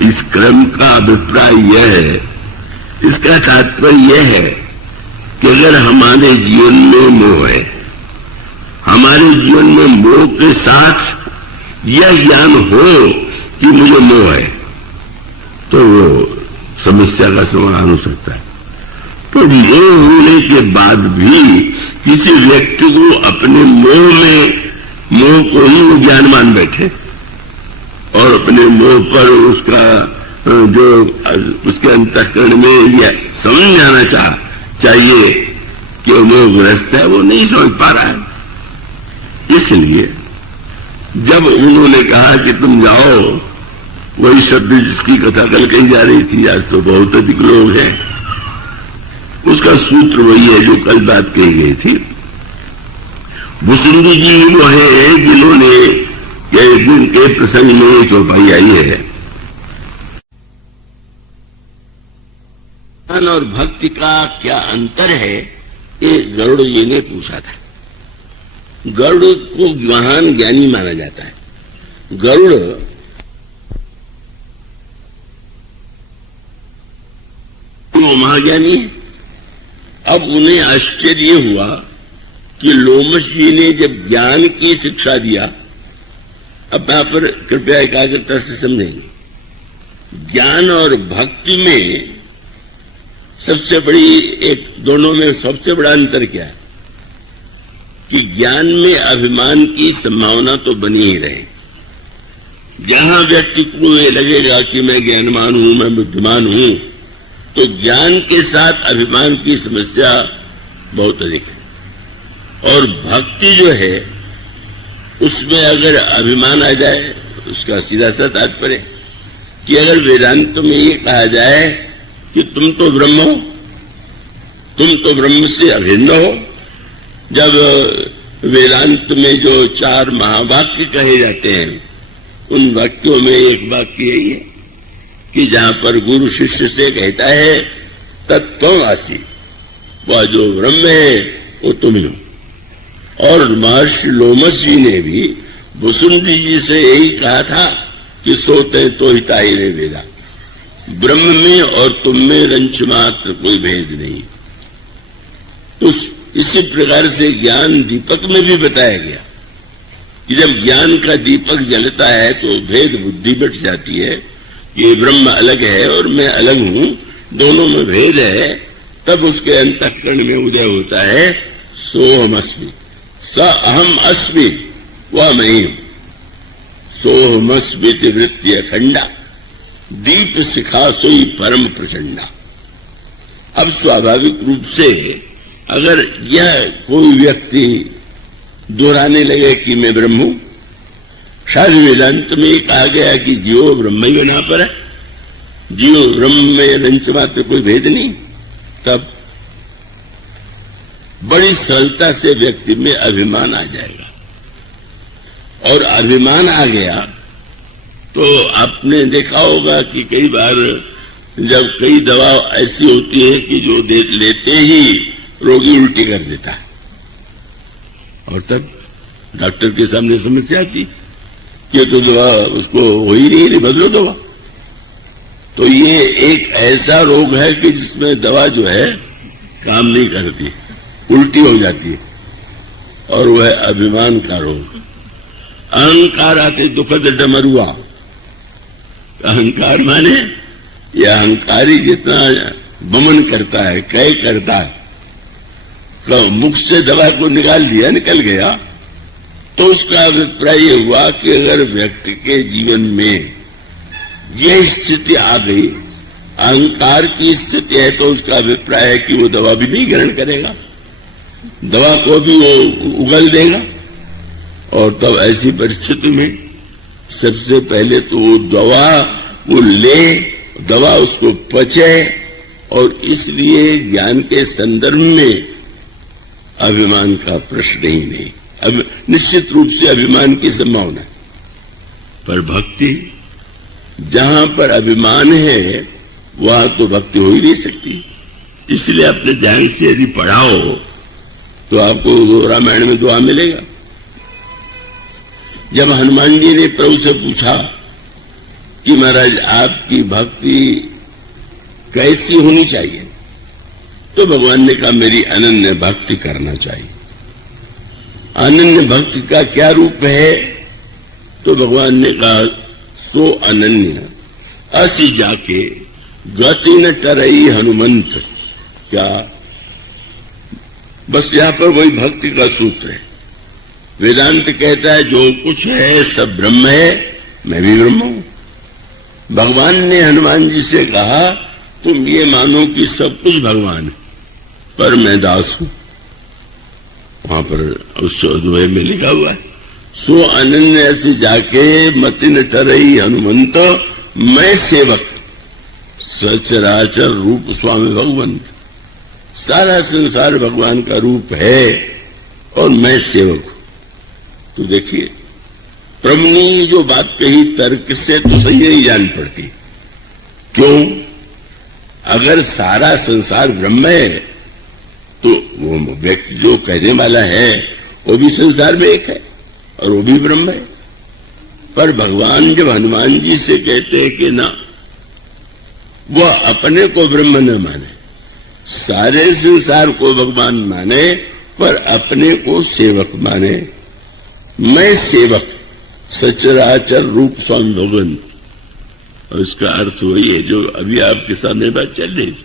इस क्रम का अभिप्राय यह है, इसका तात्पर्य यह है कि अगर हमारे जीवन में मोह है, हमारे जीवन में मोह के साथ यह ज्ञान हो कि मुझे मोह है, तो वो समस्या का समाधान हो सकता है। तो मोह होने के बाद भी किसी व्यक्ति को अपने मोह को ही वो ज्ञान मान बैठे और अपने मोह पर उसका जो उसके अंतःकरण में यह समझ जाना चाहिए कि वो मोहग्रस्त है, वो नहीं समझ पा रहा है। इसलिए जब उन्होंने कहा कि तुम जाओ, वही शब्द जिसकी कथा कल कही जा रही थी, आज तो बहुत अधिक लोग हैं, उसका सूत्र वही है जो कल बात कही गई थी। भुसुंडी जी वो है जिन्होंने जिनके प्रसंग में चौपाई आई है। ज्ञान और भक्ति का क्या अंतर है, ये गरुड़ जी ने पूछा था। गरुड़ को महान ज्ञानी माना जाता है। गरुड़ वो महाज्ञानी है। अब उन्हें आश्चर्य हुआ कि लोमश जी ने जब ज्ञान की शिक्षा दिया, अब यहां पर कृपया एकाग्रता से समझेंगे, ज्ञान और भक्ति में सबसे बड़ी दोनों में सबसे बड़ा अंतर क्या है कि ज्ञान में अभिमान की संभावना तो बनी ही रहेगी। जहां व्यक्ति को ये लगेगा कि मैं ज्ञानवान हूं, मैं बुद्धिमान हूं, तो ज्ञान के साथ अभिमान की समस्या बहुत अधिक है। और भक्ति जो है उसमें अगर अभिमान आ जाए, उसका सीधा सा तात्पर्य कि अगर वेदांत में ये कहा जाए कि तुम तो ब्रह्म हो, तुम तो ब्रह्म से अभिन्न हो। जब वेदांत में जो 4 महावाक्य कहे जाते हैं, उन वाक्यों में एक वाक्य यही है कि जहां पर गुरु शिष्य से कहता है तत्त्वमसि, वह जो ब्रह्म है वो तुम ही हो। और महर्षि लोमश जी ने भी वसुंधरा जी से यही कहा था कि सोते तो हिताई रे वेदा, ब्रह्म में और तुम में रंच मात्र कोई भेद नहीं। तो इसी प्रकार से ज्ञान दीपक में भी बताया गया कि जब ज्ञान का दीपक जलता है तो भेद बुद्धि बैठ जाती है, ये ब्रह्म अलग है और मैं अलग हूं, दोनों में भेद है। तब उसके अंतःकरण में उदय होता है सोहमस्मि, स अहम अस्मि, वह मैं हूं। सोहमस्मिति वृत्ति अखंडा, दीप शिखा सोई परम प्रचंडा। अब स्वाभाविक रूप से अगर यह कोई व्यक्ति दोहराने लगे कि मैं ब्रह्म हूं, शायद वेदांत में कहा गया कि जीव ब्रह्म ही बना पर है, जीव ब्रह्म में रंच मात्र कोई भेद नहीं, तब बड़ी सरलता से व्यक्ति में अभिमान आ जाएगा। और अभिमान आ गया तो आपने देखा होगा कि कई बार जब कई दवा ऐसी होती है कि जो लेते ही रोगी उल्टी कर देता है, और तब डॉक्टर के सामने समस्या आती कि तो दवा उसको हो ही नहीं, बदलो दवा। तो ये एक ऐसा रोग है कि जिसमें दवा जो है काम नहीं करती, उल्टी हो जाती है, और वह है अभिमान का रोग। अहंकार आते दुखद डमरुआ। अहंकार माने यह अहंकारी जितना बमन करता है, कह करता है, मुख से दवा को निकाल दिया, निकल गया, तो उसका अभिप्राय यह हुआ कि अगर व्यक्ति के जीवन में यह स्थिति आ गई, अहंकार की स्थिति है, तो उसका अभिप्राय है कि वो दवा भी नहीं ग्रहण करेगा, दवा को भी वो उगल देगा। और तब ऐसी परिस्थिति में सबसे पहले तो वो दवा वो ले, दवा उसको पचे, और इसलिए ज्ञान के संदर्भ में अभिमान का प्रश्न ही नहीं। अब निश्चित रूप से अभिमान की संभावना है, पर भक्ति जहां पर अभिमान है वहां तो भक्ति हो ही नहीं सकती। इसलिए अपने ध्यान से यदि पढ़ाओ तो आपको रामायण में दुआ मिलेगा। जब हनुमान जी ने प्रभु से पूछा कि महाराज आपकी भक्ति कैसी होनी चाहिए, तो भगवान ने कहा मेरी अनन्य भक्ति करना चाहिए। अनन्य भक्ति का क्या रूप है? तो भगवान ने कहा सो अनन्य असी जाके गति न तरई हनुमंत। क्या? बस यहां पर वही भक्ति का सूत्र है। वेदांत कहता है जो कुछ है सब ब्रह्म है, मैं भी ब्रह्म हूं। भगवान ने हनुमान जी से कहा तुम ये मानो कि सब कुछ भगवान है, पर मैं दास हूं। वहां पर उस अद्वय में लिखा हुआ है सो अनन्य से जाके मतिन टरई हनुमंत, मैं सेवक सचराचर रूप स्वामी भगवंत। सारा संसार भगवान का रूप है और मैं सेवक हूं। तो देखिए प्रभु ने जो बात कही तर्क से तो सही नहीं जान पड़ती। क्यों? अगर सारा संसार ब्रह्म है तो वो व्यक्ति जो कहने वाला है वो भी संसार में एक है और वो भी ब्रह्म है। पर भगवान जब हनुमान जी से कहते हैं कि ना, वह अपने को ब्रह्म न माने, सारे संसार को भगवान माने, पर अपने को सेवक माने। मैं सेवक सचराचर रूप स्वामी भगवंत। और इसका अर्थ वही है जो अभी आपके सामने बात चल रही थी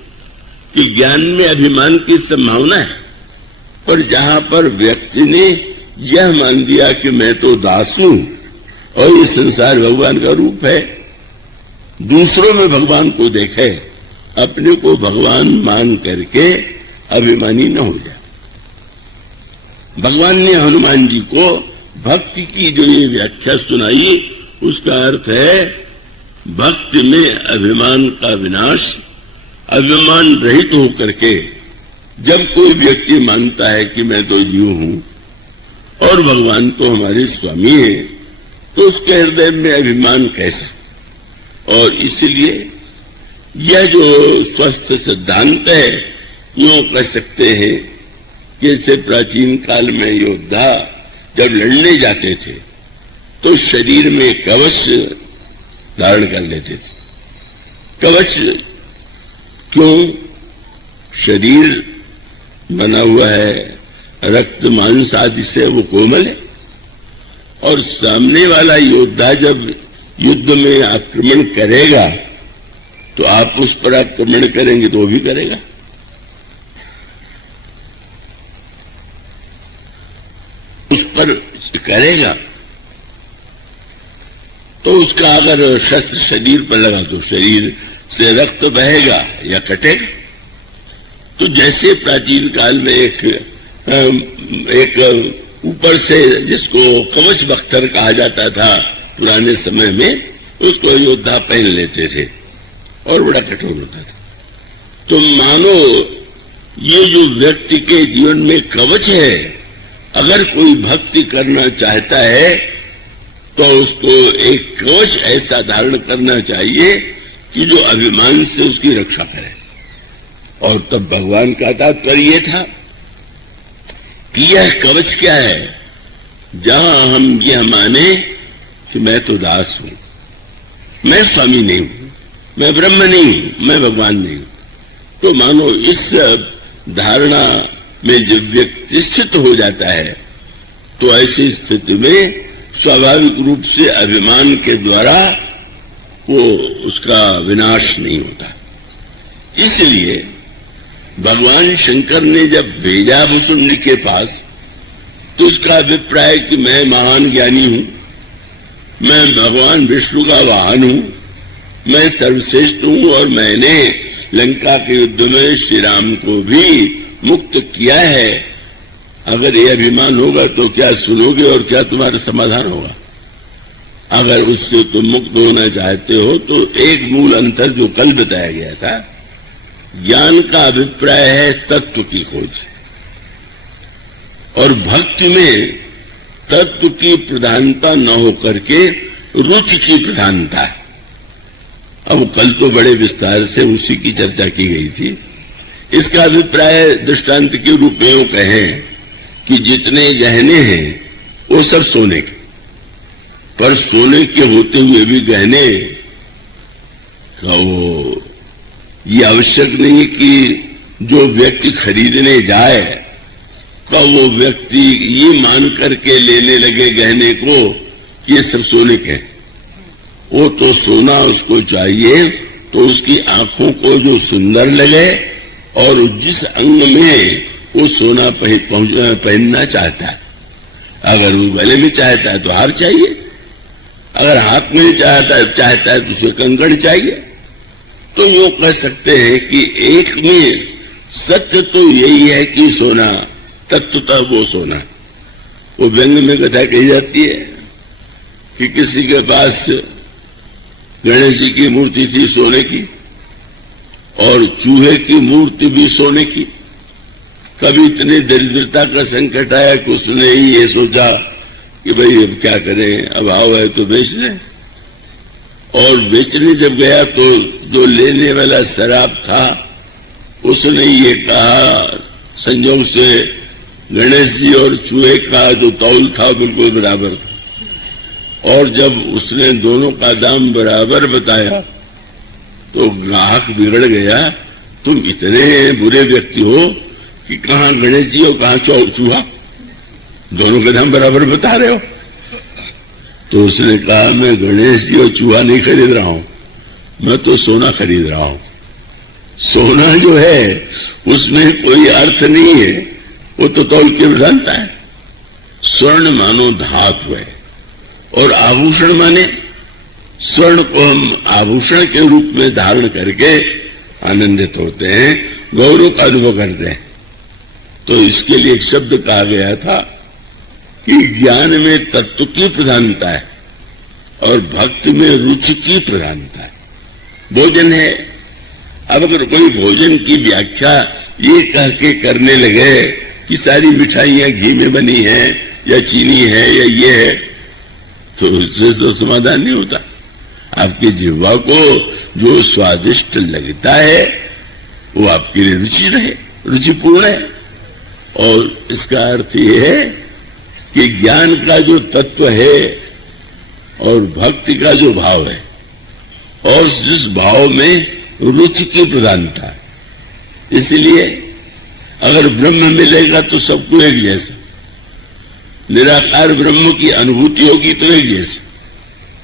कि ज्ञान में अभिमान की संभावना है, पर जहां पर व्यक्ति ने यह मान लिया कि मैं तो दास हूं और ये संसार भगवान का रूप है, दूसरों में भगवान को देखे, अपने को भगवान मान करके अभिमानी न हो जाए। भगवान ने हनुमान जी को भक्ति की जो ये व्याख्या सुनाई, उसका अर्थ है भक्ति में अभिमान का विनाश। अभिमान रहित होकर के जब कोई व्यक्ति मानता है कि मैं तो जीव हूं और भगवान तो हमारे स्वामी है, तो उसके हृदय में अभिमान कैसा? और इसलिए यह जो स्वस्थ सिद्धांत है, यूं कह सकते हैं कि जैसे प्राचीन काल में योद्धा जब लड़ने जाते थे तो शरीर में कवच धारण कर लेते थे। कवच क्यों? शरीर बना हुआ है रक्त मांस आदि से, वो कोमल है, और सामने वाला योद्धा जब युद्ध में आक्रमण करेगा तो आप उस पर आक्रमण करेंगे तो वो भी करेगा। उस पर करेगा तो उसका अगर शस्त्र शरीर पर लगा तो शरीर से रक्त बहेगा या कटेगा। तो जैसे प्राचीन काल में एक ऊपर से जिसको कवच बख्तर कहा जाता था पुराने समय में, उसको योद्धा पहन लेते थे और बड़ा कठोर होता था। तो मानो ये जो व्यक्ति के जीवन में कवच है, अगर कोई भक्ति करना चाहता है तो उसको एक कवच ऐसा धारण करना चाहिए कि जो अभिमान से उसकी रक्षा करे। और तब भगवान का तात्पर्य ये था कि यह कवच क्या है, जहां हम यह माने कि मैं तो दास हूं, मैं स्वामी नहीं हूं, मैं ब्रह्म नहीं हूं, मैं भगवान नहीं हूं, तो मानो इस धारणा में जब व्यक्ति स्थित हो जाता है तो ऐसी स्थिति में स्वाभाविक रूप से अभिमान के द्वारा वो उसका विनाश नहीं होता। इसलिए भगवान शंकर ने जब भेजा भुसुंडी के पास तो उसका अभिप्राय कि मैं महान ज्ञानी हूं, मैं भगवान विष्णु का वाहन हूं, मैं सर्वश्रेष्ठ हूं और मैंने लंका के युद्ध में श्री राम को भी मुक्त किया है। अगर ये अभिमान होगा तो क्या सुनोगे और क्या तुम्हारा समाधान होगा? अगर उससे तुम मुक्त होना चाहते हो तो एक मूल अंतर जो कल बताया गया था, ज्ञान का अभिप्राय है तत्व की खोज, और भक्ति में तत्व की प्रधानता न होकर के रुचि की प्रधानता है। अब कल तो बड़े विस्तार से उसी की चर्चा की गई थी। इसका अभिप्राय दृष्टांत के रूप में वो कहें कि जितने गहने हैं वो सब सोने के, पर सोने के होते हुए भी गहने का वो ये आवश्यक नहीं कि जो व्यक्ति खरीदने जाए का वो व्यक्ति ये मान करके लेने लगे गहने को कि ये सब सोने के। वो तो सोना उसको चाहिए तो उसकी आंखों को जो सुंदर लगे और जिस अंग में वो सोना पहनना चाहता है। अगर वो गले में चाहता है तो हार चाहिए, अगर हाथ में चाहता है तो उसे कंगन चाहिए। तो वो कह सकते हैं कि एक में सत्य तो यही है कि सोना तत्वतः वो सोना। वो व्यंग में कथा कही जाती है कि किसी के पास गणेश जी की मूर्ति थी सोने की और चूहे की मूर्ति भी सोने की। कभी इतनी दरिद्रता का संकट आया कि उसने ही ये सोचा कि भाई अब क्या करें, अभाव है तो बेच दें। और बेचने जब गया तो जो लेने वाला शराब था उसने ये कहा, संयोग से गणेश जी और चूहे का जो तौल था बिल्कुल बराबर था, और जब उसने दोनों का दाम बराबर बताया तो ग्राहक बिगड़ गया। तुम इतने बुरे व्यक्ति हो कि कहां गणेश जी और कहां चूहा, दोनों के दाम बराबर बता रहे हो। तो उसने कहा मैं गणेश जी और चूहा नहीं खरीद रहा हूं, मैं तो सोना खरीद रहा हूं। सोना जो है उसमें कोई अर्थ नहीं है, वो तो तौल के प्रधानता है। स्वर्ण मानो धातु है और आभूषण माने स्वर्ण को हम आभूषण के रूप में धारण करके आनंदित होते हैं, गौरव का अनुभव करते हैं। तो इसके लिए एक शब्द कहा गया था कि ज्ञान में तत्व की प्रधानता है और भक्ति में रुचि की प्रधानता है। भोजन है, अब अगर कोई भोजन की व्याख्या ये कह के करने लगे कि सारी मिठाइयां घी में बनी हैं या चीनी है या ये है, तो इससे तो समाधान नहीं होता। आपकी जिह्वा को जो स्वादिष्ट लगता है वो आपके लिए रुचि रहे, रुचिपूर्ण है। और इसका अर्थ ये है कि ज्ञान का जो तत्व है और भक्ति का जो भाव है, और जिस भाव में रुचि की प्रधानता है। इसलिए अगर ब्रह्म मिलेगा तो सबको एक जैसा, निराकार ब्रह्म की अनुभूति होगी तो एक जैसी,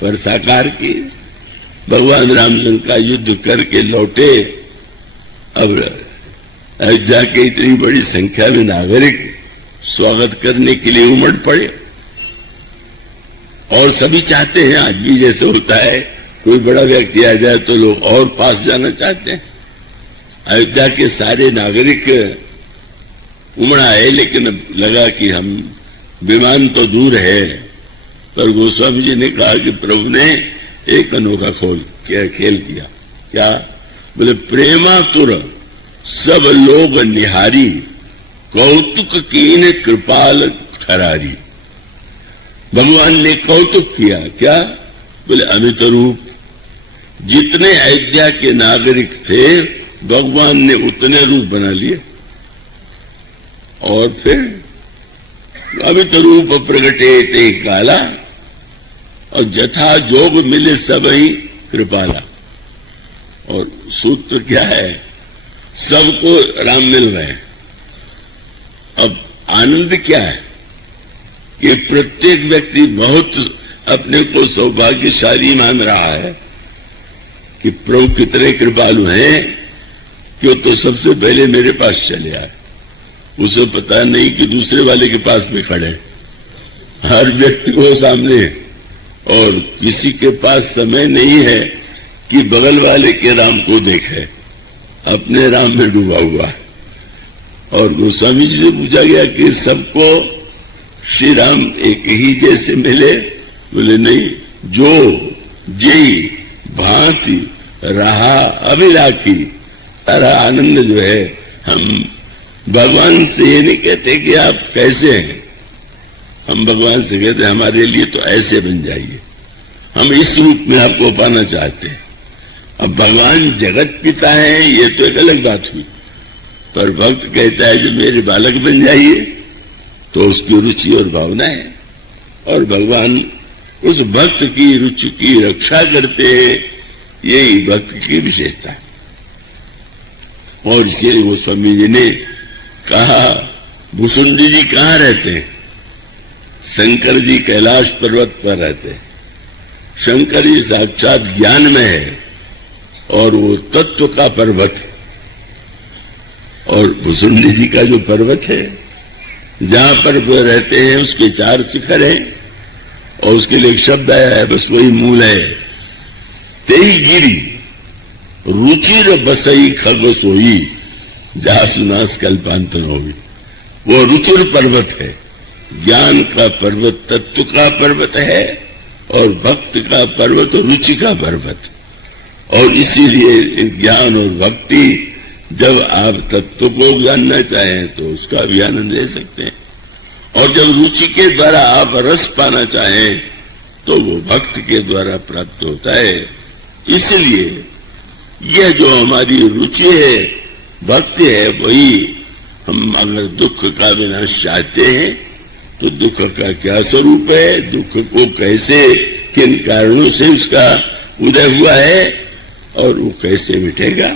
पर साकार की भगवान रामचंद्र का युद्ध करके लौटे, अब अयोध्या के इतनी बड़ी संख्या में नागरिक स्वागत करने के लिए उमड़ पड़े, और सभी चाहते हैं, आज भी जैसे होता है कोई बड़ा व्यक्ति आ जाए तो लोग और पास जाना चाहते हैं। अयोध्या के सारे नागरिक उमड़ आए, लेकिन लगा कि हम विमान तो दूर है, पर गोस्वामी जी ने कहा कि प्रभु ने एक अनोखा खेल किया। क्या बोले? प्रेमातुर सब लोग निहारी, कौतुक कीन कृपाल ठरारी। भगवान ने कौतुक किया। क्या बोले? अमित रूप। जितने अयोध्या के नागरिक थे भगवान ने उतने रूप बना लिए, और फिर अमित रूप प्रगटे ते काला, और जथा जोग मिले सब ही कृपाला। और सूत्र क्या है? सबको राम मिल रहे हैं। अब आनंद क्या है कि प्रत्येक व्यक्ति बहुत अपने को सौभाग्यशाली मान रहा है कि प्रभु कितने कृपालु हैं कि वो तो सबसे पहले मेरे पास चले आए। उसे पता नहीं कि दूसरे वाले के पास में खड़े, हर व्यक्ति को सामने, और किसी के पास समय नहीं है कि बगल वाले के राम को देखे, अपने राम में डूबा हुआ है। और गोस्वामी जी से पूछा गया कि सबको श्री राम एक ही जैसे मिले? बोले नहीं, जो जी भांति रहा अभिलाखी। सारा आनंद जो है, हम भगवान से ये नहीं कहते कि आप कैसे हैं, हम भगवान से कहते हैं हमारे लिए तो ऐसे बन जाइए, हम इस रूप में आपको पाना चाहते हैं। अब भगवान जगत पिता है ये तो एक अलग बात हुई, पर भक्त कहता है जो मेरे बालक बन जाइए, तो उसकी रुचि और भावना है, और भगवान उस भक्त की रुचि की रक्षा करते हैं। यही भक्त की विशेषता है। और इसीलिए गोस्वामी जी ने कहा, भुसुंडी जी कहाँ रहते हैं? शंकर जी कैलाश पर्वत पर रहते हैं। शंकर जी साक्षात ज्ञान में है, और वो तत्व का पर्वत है। और भुसुंडी जी का जो पर्वत है, जहां पर वो रहते हैं, उसके 4 शिखर हैं, और उसके लिए एक शब्द आया है, बस वही मूल है। तेई गिरी रुचिर बसई खग सोई, जहां सुनास कल्पांतर होगी। वो रुचिर पर्वत है, ज्ञान का पर्वत, तत्व का पर्वत है, और भक्त का पर्वत, रुचि का पर्वत। और इसीलिए ज्ञान और भक्ति, जब आप तत्व को जानना चाहें तो उसका भी आनंद ले सकते हैं, और जब रुचि के द्वारा आप रस पाना चाहें तो वो भक्त के द्वारा प्राप्त होता है। इसलिए यह जो हमारी रुचि है, भक्ति है, वही हम अगर दुख का विनाश चाहते हैं तो दुख का क्या स्वरूप है, दुख को कैसे, किन कारणों से उसका उदय हुआ है, और वो कैसे मिटेगा,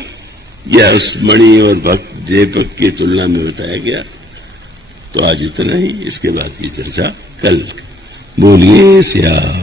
यह उस मणि और भक्त दीपक की तुलना में बताया गया। तो आज इतना ही, इसके बाद की चर्चा कल। बोलिए श्याम।